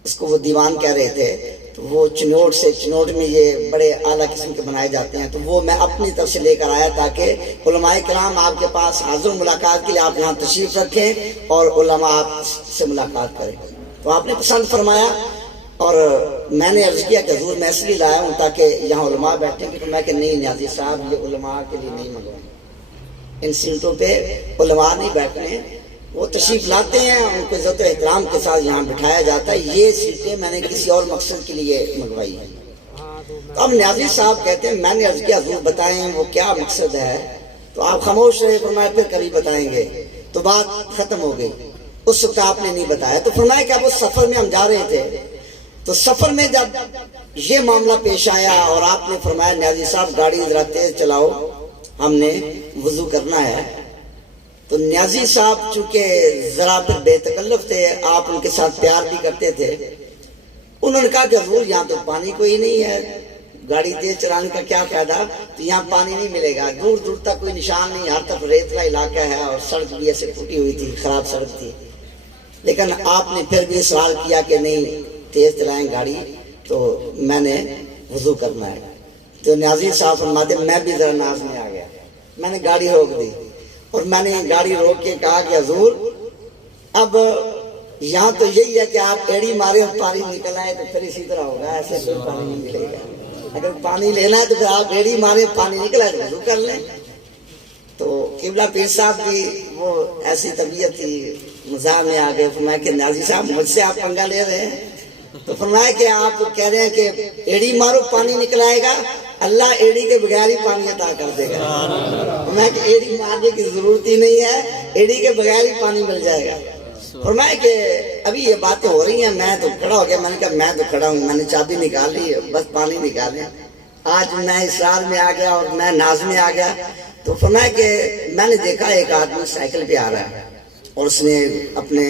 اس کو وہ دیوان کہہ رہے تھے، تو وہ چنوٹ میں یہ بڑے اعلیٰ قسم کے بنائے جاتے ہیں، تو وہ میں اپنی طرف سے لے کر آیا تاکہ علماء کرام آپ کے پاس حاضر ملاقات کے لیے آپ یہاں تشریف رکھیں اور علماء آپ سے ملاقات کریں. تو آپ نے پسند فرمایا اور میں نے عرض کیا کہ حضور میں اس لیے لایا ہوں تاکہ یہاں علماء بیٹھیں گے، تو میں کہ نہیں نیازی صاحب یہ علماء کے لیے نہیں منگوا، ان سیٹوں پہ علماء نہیں بیٹھنے، وہ تشریف لاتے ہیں، ان کو عزت و احترام کے ساتھ یہاں بٹھایا جاتا ہے، یہ سیٹیں میں نے کسی اور مقصد کے لیے منگوائی ہیں۔ تو اب نیازی صاحب کہتے ہیں میں نے عرض کیا حضور بتائیں وہ کیا مقصد ہے، تو آپ خاموش رہے، فرمایا پھر کبھی بتائیں گے، تو بات ختم ہو گئی، اس وقت آپ نے نہیں بتایا۔ تو فرمایا کہ اب اس سفر میں ہم جا رہے تھے، تو سفر میں جب یہ معاملہ پیش آیا اور آپ نے فرمایا نیازی صاحب گاڑی ذرا تیز چلاؤ، ہم نے وضو کرنا ہے، تو نیازی صاحب چونکہ ذرا پھر بے تکلف تھے، آپ ان کے ساتھ پیار بھی کرتے تھے، انہوں نے کہا کہ حضور یہاں تو پانی کوئی نہیں ہے، گاڑی تیز چلانے کا کیا فائدہ، تو یہاں پانی نہیں ملے گا، دور دور تک کوئی نشان نہیں، ہر طرف ریت کا علاقہ ہے اور سڑک بھی ایسے ٹوٹی ہوئی تھی، خراب سڑک تھی، لیکن آپ نے پھر بھی سوال کیا کہ نہیں تیز چلائیں گاڑی، تو میں نے وضو کرنا ہے۔ تو نیازی صاحب فرماتے میں بھی ذرا ناز میں آ گیا، میں نے گاڑی روک دی اور میں نے گاڑی روک کے کہا کہ حضور اب یہاں تو یہی ہے کہ آپ ایڑی مارے اور پانی نکل آئے، تو پھر اسی طرح ہوگا، ایسے کوئی پانی نہیں ملے گا، اگر پانی لینا ہے تو پھر آپ ایڑی مارے پانی نکل آئے تو وضو کر لیں۔ تو قبلہ پیر صاحب بھی وہ ایسی طبیعت تھی، مزاح میں آ گئے، فرمایا کہ نیازی صاحب مجھ سے آپ پنگا لے رہے ہیں، تو فرمایا کہ آپ کہہ رہے ہیں کہ ایڑی مارو پانی نکل آئے گا، اللہ ایڑی کے بغیر ہی پانی عطا کر دے گا، فرمایا کہ ایڑی مارنے کی ضرورت ہی نہیں ہے، ایڑی کے بغیر ہی پانی مل جائے گا۔ فرمایا کہ ابھی یہ باتیں ہو رہی ہیں، میں تو کھڑا ہو گیا، میں نے کہا میں تو کھڑا ہوں، میں نے چابی نکال لی، بس پانی نکالیں۔ آج میں اسرار میں آ گیا اور میں ناز میں آ گیا، تو فرمایا کہ میں نے دیکھا ایک آدمی سائیکل پہ آ رہا ہے اور اس نے اپنے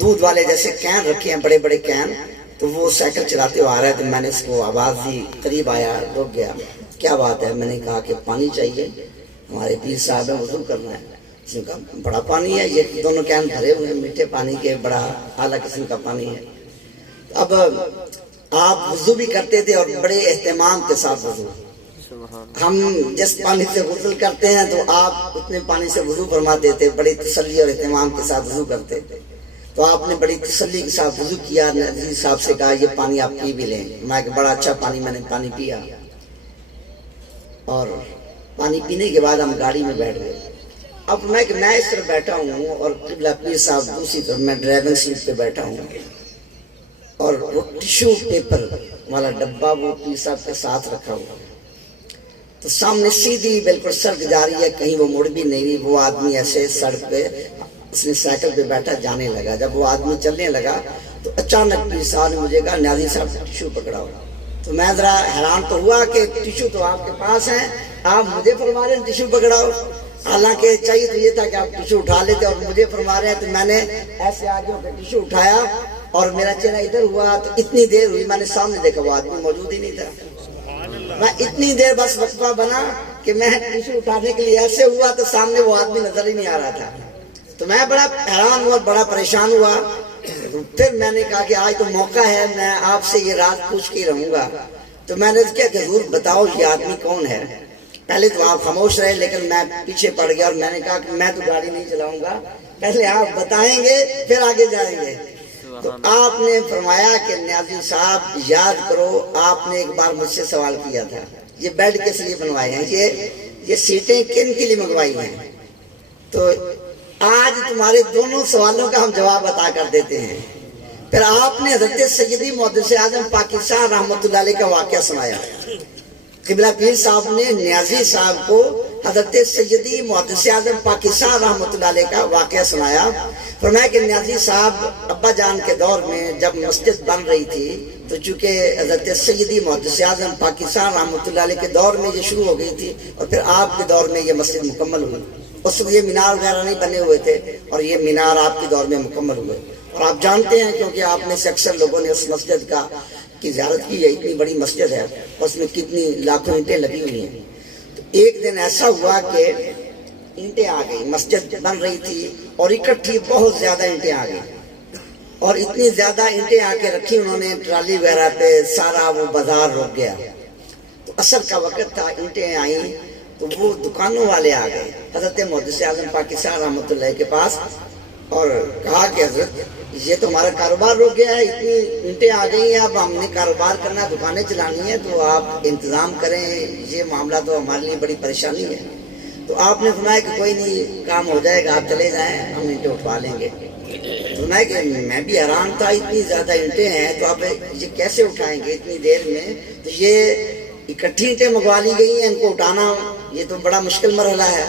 دودھ والے جیسے کین رکھے ہیں، بڑے بڑے کین، تو وہ سائیکل چلاتے ہوئے آ رہا ہے، تو میں نے اس کو آواز دی، قریب آیا، رک گیا، کیا بات ہے، میں نے کہا کہ پانی چاہیے، ہمارے پیر صاحب ہیں وضو کرنا ہے۔ اس نے کہا بڑا پانی ہے، یہ دونوں کین بھرے ہوئے ہیں میٹھے پانی کے، بڑا اعلیٰ قسم کا پانی ہے۔ اب آپ وضو بھی کرتے تھے اور بڑے اہتمام کے ساتھ وضو، ہم جس پانی سے غسل کرتے ہیں تو آپ اتنے پانی سے وضو فرماتے تھے، بڑی تسلی اور اہتمام کے ساتھ وضو کرتے تھے، تو آپ نے بڑی تسلی کے ساتھ وضو کیا، نبی صاحب سے کہا یہ پانی آپ پی بھی لیں، میں کہ بڑا اچھا پانی، میں نے پانی پیا، اور پانی پینے کے بعد ہم گاڑی میں بیٹھ گئے۔ اب میں اس طرح بیٹھا ہوں اور قبلہ پیر صاحب دوسری طرف، میں ڈرائیونگ سیٹ پہ بیٹھا ہوں، اور وہ ٹیشو پیپر والا ڈبہ وہ پیر صاحب کے ساتھ رکھا ہوا، تو سامنے سیدھی بالکل سڑک جا رہی ہے، کہیں وہ مڑ بھی نہیں رہی، وہ آدمی ایسے سڑک پہ، اس نے سائیکل پہ بیٹھا جانے لگا، جب وہ آدمی چلنے لگا تو اچانک پیر صاحب نے مجھے کہا نیازی صاحب ٹیشو پکڑا ہوا، تو میں ذرا حیران تو ہوا کہ ٹیشو تو آپ کے پاس ہیں، آپ مجھے فرما رہے ہیں ٹیشو پکڑاؤ، حالانکہ چاہیے تو یہ تھا کہ آپ ٹیشو اٹھا لیتے، اور مجھے فرما رہے ہیں، تو میں نے ایسے آگے ہو کے ٹیشو اٹھایا اور میرا چہرہ ادھر ہوا، تو اتنی دیر ہوئی، میں نے سامنے دیکھا وہ آدمی موجود ہی نہیں تھا، میں اتنی دیر بس وقفہ بنا کہ میں ٹیشو اٹھانے کے لیے ایسے ہوا تو سامنے وہ آدمی نظر ہی نہیں آ رہا تھا، تو میں بڑا حیران ہوا، بڑا پریشان ہوا۔ پھر میں نے کہا کہ آج تو موقع ہے، میں آپ سے یہ راز پوچھ کے رہوں گا، تو میں نے کیا کہ حضور بتاؤ یہ آدمی کون ہے۔ پہلے تو آپ خاموش رہے، لیکن میں پیچھے پڑ گیا اور میں نے کہا کہ میں تو گاڑی نہیں چلاؤں گا، پہلے آپ بتائیں گے پھر آگے جائیں گے۔ تو آپ نے فرمایا کہ نیازی صاحب یاد کرو، آپ نے ایک بار مجھ سے سوال کیا تھا، یہ بیڈ کس لیے بنوائے ہیں، یہ سیٹیں کن کے لیے منگوائی ہیں، تو آج تمہارے دونوں سوالوں کا ہم جواب عطا کر دیتے ہیں۔ پھر آپ نے حضرت سیدی محدث اعظم پاکستان رحمۃ اللہ علیہ کا واقعہ سنایا۔ قبلہ پیر صاحب نے نیازی صاحب کو حضرت سیدی محدث اعظم پاکستان رحمۃ اللہ علیہ کا واقعہ سنایا۔ فرمایا کہ نیازی صاحب ابا جان کے دور میں جب مسجد بن رہی تھی، تو چونکہ حضرت سیدی محدث اعظم پاکستان رحمۃ اللہ علیہ کے دور میں یہ شروع ہو گئی تھی، اور پھر آپ کے دور میں یہ مسجد مکمل ہوئی، اس وقت یہ مینار وغیرہ نہیں بنے ہوئے تھے، اور یہ مینار آپ کے دور میں مکمل ہوئے، اور آپ جانتے ہیں کیونکہ آپ میں سے اکثر لوگوں نے اس مسجد کی زیارت کی ہے، اتنی بڑی مسجد ہے، اس میں کتنی لاکھوں اینٹیں لگی ہوئی ہیں۔ تو ایک دن ایسا ہوا کہ اینٹیں آ گئی، مسجد بن رہی تھی اور اکٹھی بہت زیادہ اینٹیں آ گئی، اور اتنی زیادہ اینٹیں آ کے رکھی انہوں نے ٹرالی وغیرہ پہ، سارا وہ بازار رک گیا۔ تو عصر کا وقت تھا، اینٹیں آئیں تو وہ دکانوں والے آ گئے حضرت محدث اعظم پاکستان رحمۃ اللہ کے پاس، اور کہا کہ حضرت یہ تو ہمارا کاروبار رک گیا ہے، اتنی اینٹیں آ گئی ہیں، اب ہم نے کاروبار کرنا، دکانیں چلانی ہیں، تو آپ انتظام کریں، یہ معاملہ تو ہمارے لیے بڑی پریشانی ہے۔ تو آپ نے فرمایا کہ کوئی نہیں، کام ہو جائے گا، آپ چلے جائیں، ہم اینٹیں اٹھوا لیں گے۔ فرمایا کہ میں بھی حیران تھا، اتنی زیادہ اینٹیں ہیں تو آپ یہ کیسے اٹھائیں گے اتنی دیر میں؟ تو یہ اکٹھی اینٹیں منگوا لی گئی ہیں، ان کو اٹھانا یہ تو بڑا مشکل مرحلہ ہے۔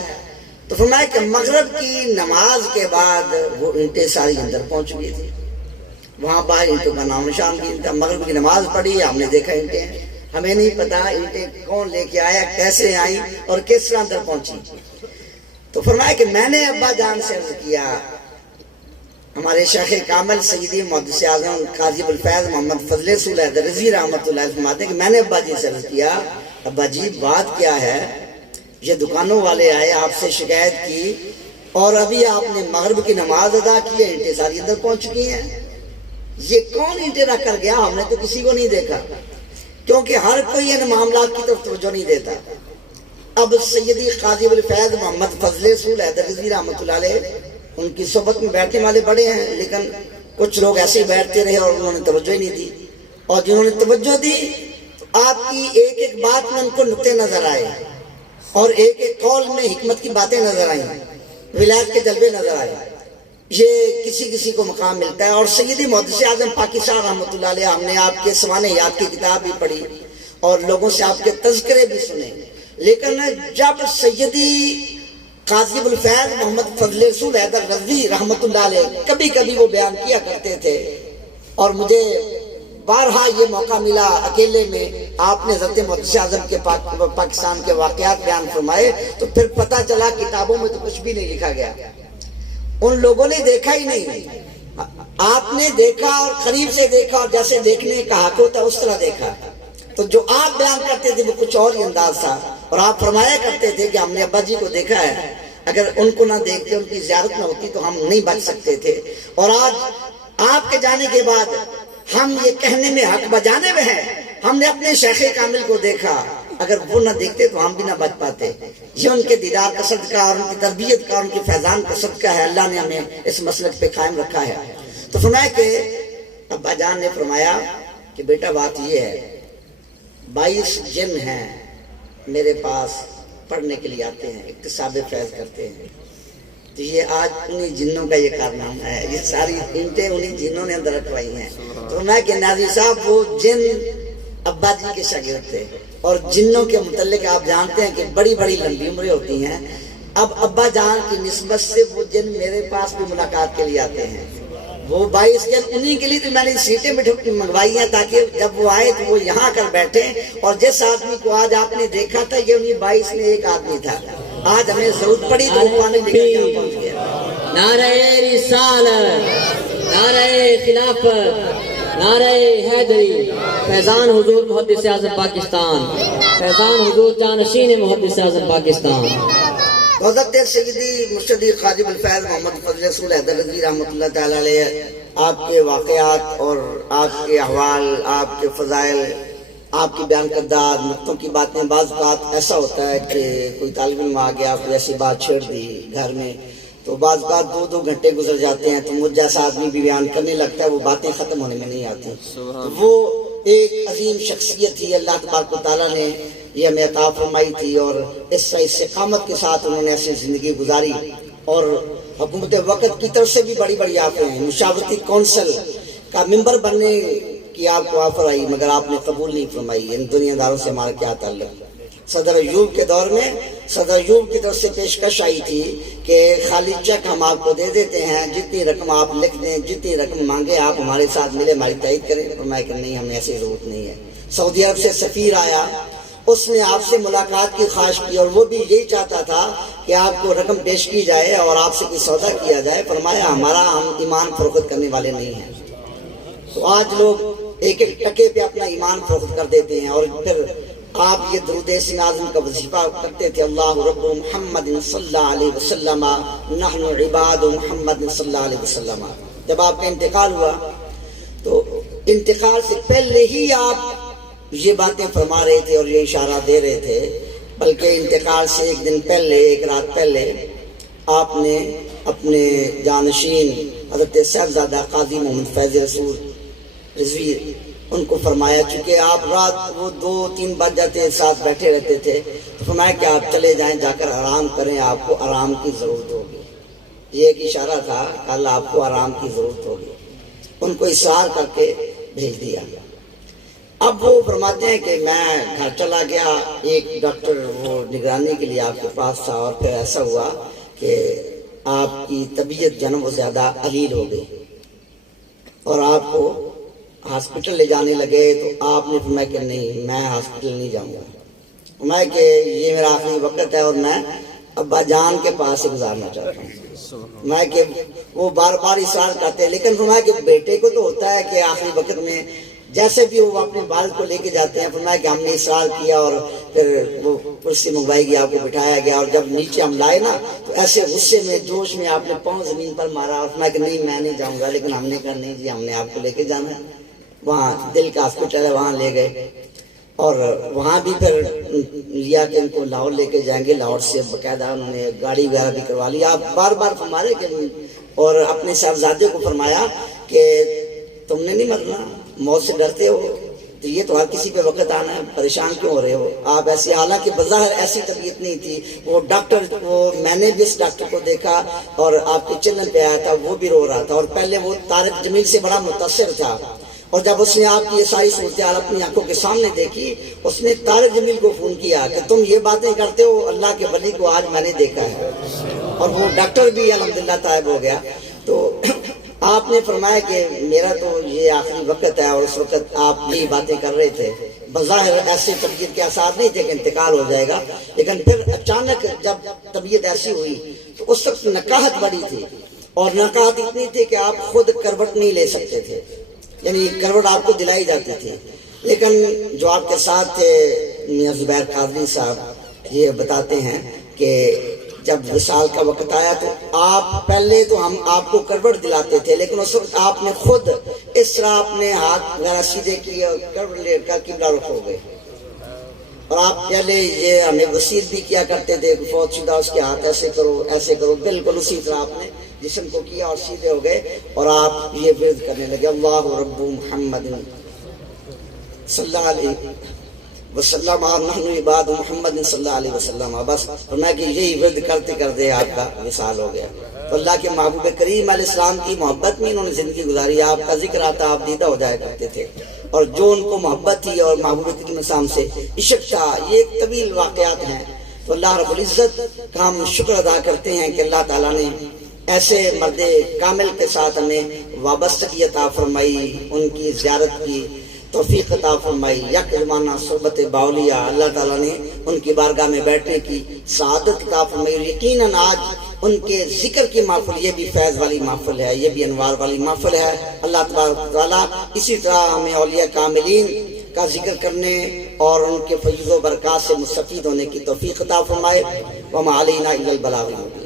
تو فرمایا کہ مغرب کی نماز کے بعد وہ اینٹیں ساری اندر پہنچ گئی تھی، وہاں باہر اینٹوں کا نام نشان بھی تھا۔ مغرب کی نماز پڑھی، ہم نے دیکھا اینٹیں ہیں، ہمیں نہیں پتا اینٹیں کون لے کے آیا، کیسے آئی اور کس طرح اندر پہنچی۔ تو فرمایا کہ میں نے ابا جان سے عرض کیا، ہمارے شیخ کامل سیدی محدث اعظم قاضی ابوالفیض محمد فضل رسول حیدر رضوی رحمۃ اللہ علیہ فرماتے ہیں کہ میں نے ابا جی سے عرض کیا، ابا جی بات کیا ہے؟ یہ دکانوں والے آئے، آپ سے شکایت کی، اور ابھی آپ نے مغرب کی نماز ادا کی ہے، اینٹیں ساری اندر پہنچ چکی ہیں، یہ کون اینٹیں رکھ کر گیا؟ ہم نے تو کسی کو نہیں دیکھا، کیونکہ ہر کوئی ان معاملات کی طرف توجہ نہیں دیتا۔ اب سیدی قاضی ابوالفیض محمد فضل رسول حیدر رضوی رحمۃ اللہ علیہ ان کی صحبت میں بیٹھنے والے بڑے ہیں، لیکن کچھ لوگ ایسے ہی بیٹھتے رہے اور انہوں نے توجہ ہی نہیں دی، اور جنہوں نے توجہ دی آپ کی ایک ایک بات میں ان کو نقطے نظر آئے، اور ایک ایک قول میں حکمت کی باتیں نظر آئیں، ولایت کے جلوے نظر آئے۔ یہ کسی کسی کو مقام ملتا ہے۔ اور سیدی محدث اعظم پاکستان رحمۃ اللہ علیہ، ہم نے آپ کے سوانحیات کی کتاب بھی پڑھی اور لوگوں سے آپ کے تذکرے بھی سنے، لیکن جب سیدی قاضی ابوالفیض محمد فضل رسول حیدر رضوی رحمۃ اللہ علیہ کبھی کبھی وہ بیان کیا کرتے تھے، اور مجھے بارہا یہ موقع ملا اکیلے میں، آپ نے حضرت محدث اعظم کے پاکستان کے واقعات بیان فرمائے، تو پھر پتہ چلا کتابوں میں تو کچھ بھی نہیں لکھا گیا، ان لوگوں نے دیکھا ہی نہیں، آپ نے دیکھا اور قریب سے دیکھا، اور جیسے دیکھنے کا حق ہوتا اس طرح دیکھا۔ تو جو آپ بیان کرتے تھے وہ کچھ اور ہی انداز تھا، اور آپ فرمایا کرتے تھے کہ ہم نے ابا جی کو دیکھا ہے، اگر ان کو نہ دیکھتے، ان کی زیارت نہ ہوتی تو ہم نہیں بچ سکتے تھے۔ اور آج آپ کے جانے کے بعد ہم یہ کہنے میں حق بجانے میں ہیں، ہم نے اپنے شیخ کامل کو دیکھا، اگر وہ نہ دیکھتے تو ہم بھی نہ بچ پاتے۔ یہ ان کے دیدار کا صدقہ اور ان کی تربیت کا، ان کے فیضان کا صدقہ ہے، اللہ نے ہمیں اس مسلک پہ قائم رکھا ہے۔ تو فرمایا کہ ابا جان نے فرمایا کہ بیٹا بات یہ ہے، 22 جن ہیں میرے پاس پڑھنے کے لیے آتے ہیں، اکتساب فیض کرتے ہیں، تو یہ آج انہی جنوں کا یہ کارنامہ ہے، یہ ساری اینٹیں انہی جنوں نے اندر رکھوائی ہیں۔ تو میں کہ ناظر صاحب وہ جن ابا جی کے شاگرد تھے، اور جنوں کے متعلق آپ جانتے ہیں کہ بڑی بڑی لمبی عمریں ہوتی ہیں۔ اب ابا جان کی نسبت سے وہ جن میرے پاس بھی ملاقات کے لیے آتے ہیں، وہ 22 جن انہی کے لیے تو میں نے سیٹیں منگوائی ہیں، تاکہ جب وہ آئے تو وہ یہاں کر بیٹھے، اور جس آدمی کو آج آپ نے دیکھا تھا یہ انہی 22 میں ایک آدمی تھا، آج ہمیں ضرورت پڑی تو وہ پانی لے کر یہاں پہنچ گیا۔ نعرہ رسالت، نعرہ خلافت، نعرہ حیدری، فیضان حضور محدث اعظم پاکستان، فیضان حضور جانشین محدث اعظم پاکستان۔ حضرت سیدی مرشدی قاضی ابوالفیض محمد فضل رسول حیدر رضوی رحمۃ اللہ تعالی علیہ، آپ کے واقعات اور آپ کے احوال، آپ کے فضائل، آپ کی بیان کردہ نقطوں کی باتیں، بعض بات ایسا ہوتا ہے کہ کوئی طالب علم آ گیا، کوئی ایسی بات چھیڑ دی گھر میں، تو بعض بات 2-2 گھنٹے گزر جاتے ہیں، تو مجھ جیسا آدمی بھی بیان کرنے لگتا ہے، وہ باتیں ختم ہونے میں نہیں آتی۔ تو وہ ایک عظیم شخصیت تھی، اللہ تبارک و تعالیٰ نے یہ ہمیں عطا فرمائی تھی، اور اس استقامت کے ساتھ انہوں نے ایسی زندگی گزاری، اور حکومت وقت کی طرف سے بھی بڑی بڑی آفریں ہیں۔ مشاورتی کونسل کا ممبر بننے کی آپ کو آفر آئی، مگر آپ نے قبول نہیں فرمائی۔ ان دنیا داروں سے ہمارا کیا تعلق؟ صدر ایوب کے دور میں صدر ایوب کی طرف سے پیشکش آئی تھی کہ خالی چیک ہم آپ کو دے دیتے ہیں، جتنی رقم آپ لکھ دیں، جتنی رقم مانگے آپ ہمارے ساتھ ملے، ہماری تائید کریں۔ فرمایا کہ نہیں، ہمیں ایسی ضرورت نہیں ہے۔ سعودی عرب سے سفیر آیا، اس نے آپ سے ملاقات کی خواہش کی، اور وہ بھی یہی چاہتا تھا کہ آپ کو رقم پیش کی جائے اور آپ سے کوئی سودا کیا جائے۔ فرمایا ہم ایمان فروخت کرنے والے نہیں ہیں۔ تو آج لوگ ایک ایک ٹکے پہ اپنا ایمان فروخت کر دیتے ہیں، اور پھر آپ یہ درود یاسین اعظم کا وظیفہ کرتے تھے، اللہ رب محمد صلی اللہ علیہ وسلم، نحن عباد محمد صلی اللہ علیہ وسلم۔ جب آپ کا انتقال ہوا تو انتقال سے پہلے ہی آپ یہ باتیں فرما رہے تھے اور یہ اشارہ دے رہے تھے، بلکہ انتقال سے ایک دن پہلے، ایک رات پہلے آپ نے اپنے جانشین حضرت صاحبزادہ قاضی محمد فیض رسول رضوی ان کو فرمایا، چونکہ آپ رات وہ 2-3 بج جاتے ساتھ بیٹھے رہتے تھے، تو فرمایا کہ آپ چلے جائیں، جا کر آرام کریں، آپ کو آرام کی ضرورت ہوگی۔ یہ ایک اشارہ تھا، کل آپ کو آرام کی ضرورت ہوگی۔ ان کو اصرار کر کے بھیج دیا۔ اب وہ فرماتے ہیں کہ میں گھر چلا گیا، ایک ڈاکٹر وہ نگرانی کے لیے آپ کے پاس تھا، اور پھر ایسا ہوا کہ آپ کی طبیعت جو ہے نا وہ زیادہ علیل ہو گئی اور آپ کو ہاسپٹل لے جانے لگے، تو آپ نے فرمایا کہ نہیں، میں ہاسپٹل نہیں جاؤں گا، فرمایا کہ یہ میرا آخری وقت ہے اور میں ابا جان کے پاس سے گزارنا چاہتا ہوں۔ میں کہ وہ بار بار اصرار کرتے ہیں، لیکن فرمایا کہ بیٹے کو تو ہوتا ہے کہ آخری وقت میں جیسے بھی وہ اپنے والد کو لے کے جاتے ہیں، فرمایا کہ ہم نے اصرار کیا اور پھر وہ کرسی منگوائی گئی، آپ کو بٹھایا گیا، اور جب نیچے ہم لائے نا تو ایسے غصے میں جوش میں آپ نے پاؤں زمین پر مارا اور فرمایا کہ نہیں میں نہیں جاؤں گا، لیکن ہم نے کہا نہیں جی ہم نے آپ کو لے کے جانا ہے۔ وہاں دل کا ہاسپٹل ہے، وہاں لے گئے اور وہاں بھی پھر لیا کہ ان کو لاہور لے کے جائیں گے، لاہور سے باقاعدہ انہوں نے گاڑی وغیرہ بھی کروا لی۔ آپ بار بار فرمارے کہ اور اپنے صاحبزادے کو فرمایا کہ تم نے نہیں مرنا، موت سے ڈرتے ہو تو یہ تو ہر کسی پہ وقت آنا ہے، پریشان کیوں ہو رہے ہو آپ ایسے؟ حالانکہ بظاہر ایسی طبیعت نہیں تھی، وہ ڈاکٹر وہ میں نے بھی اس ڈاکٹر کو دیکھا اور آپ کے چلن پہ آیا تھا، وہ بھی رو رہا تھا، اور پہلے وہ طارق جمیل سے بڑا متاثر تھا، اور جب اس نے آپ کی یہ ساری صورتحال اپنی آنکھوں کے سامنے دیکھی، اس نے طارق جمیل کو فون کیا کہ تم یہ باتیں کرتے ہو، اللہ کے ولی کو آج میں نے دیکھا ہے، اور وہ ڈاکٹر بھی الحمدللہ طائب ہو گیا۔ تو آپ نے فرمایا کہ میرا تو یہ آخری وقت ہے، اور اس وقت آپ یہی باتیں کر رہے تھے، بظاہر ایسی طبیعت کے آثار نہیں تھے کہ انتقال ہو جائے گا، لیکن پھر اچانک جب طبیعت ایسی ہوئی تو اس وقت نکاہت بڑی تھی، اور نکاہت اتنی تھی کہ آپ خود کروٹ نہیں لے سکتے تھے، یعنی کروٹ آپ کو دلائی جاتی تھی، لیکن جو آپ کے ساتھ تھے میاں زبیر قادری صاحب یہ بتاتے ہیں کہ جب وصال کا وقت آیا تو آپ پہلے تو ہم آپ کو کروٹ دلاتے تھے، لیکن اس وقت آپ نے خود اس طرح اپنے ہاتھ وغیرہ سیدھے کیے اور کروٹ لے کر قبلہ رخ ہو گئے، اور آپ پہلے یہ ہمیں وصیت بھی کیا کرتے تھے کہ فوت شدہ اس کے ہاتھ ایسے کرو ایسے کرو، بالکل اسی طرح آپ نے جسم کو کیا اور سیدھے ہو گئے، اور آپ یہ ورد کرنے لگے اللہ رب محمد صلی اللہ علیہ وسلم نحن عباد محمد صلی اللہ علیہ وسلم، بس فرمایا کہ یہی ورد کرتے کرتے آپ کا وصال ہو گیا۔ تو اللہ کے محبوب کریم علیہ السلام کی محبت میں انہوں نے زندگی گزاری، آپ کا ذکر آتا آپ دیدہ ہو جایا کرتے تھے، اور جو ان کو محبت تھی اور محبوب کریم علیہ السلام سے عشق تھا، یہ ایک طویل واقعات ہیں۔ تو اللہ رب العزت کا ہم شکر ادا کرتے ہیں کہ اللہ تعالیٰ نے ایسے مرد کامل کے ساتھ ہمیں وابستگی عطا فرمائی، ان کی زیارت کی توفیق عطا فرمائی، یک زمانہ صحبت باولیہ، اللہ تعالیٰ نے ان کی بارگاہ میں بیٹھنے کی سعادت عطا فرمائی۔ یقیناً آج ان کے ذکر کی محفل یہ بھی فیض والی محفل ہے، یہ بھی انوار والی محفل ہے۔ اللہ تبارک و تعالیٰ اسی طرح ہمیں اولیاء کاملین کا ذکر کرنے اور ان کے فیض و برکات سے مستفید ہونے کی توفیق عطا فرمائے۔ وما علینا الا البلاغ المبین۔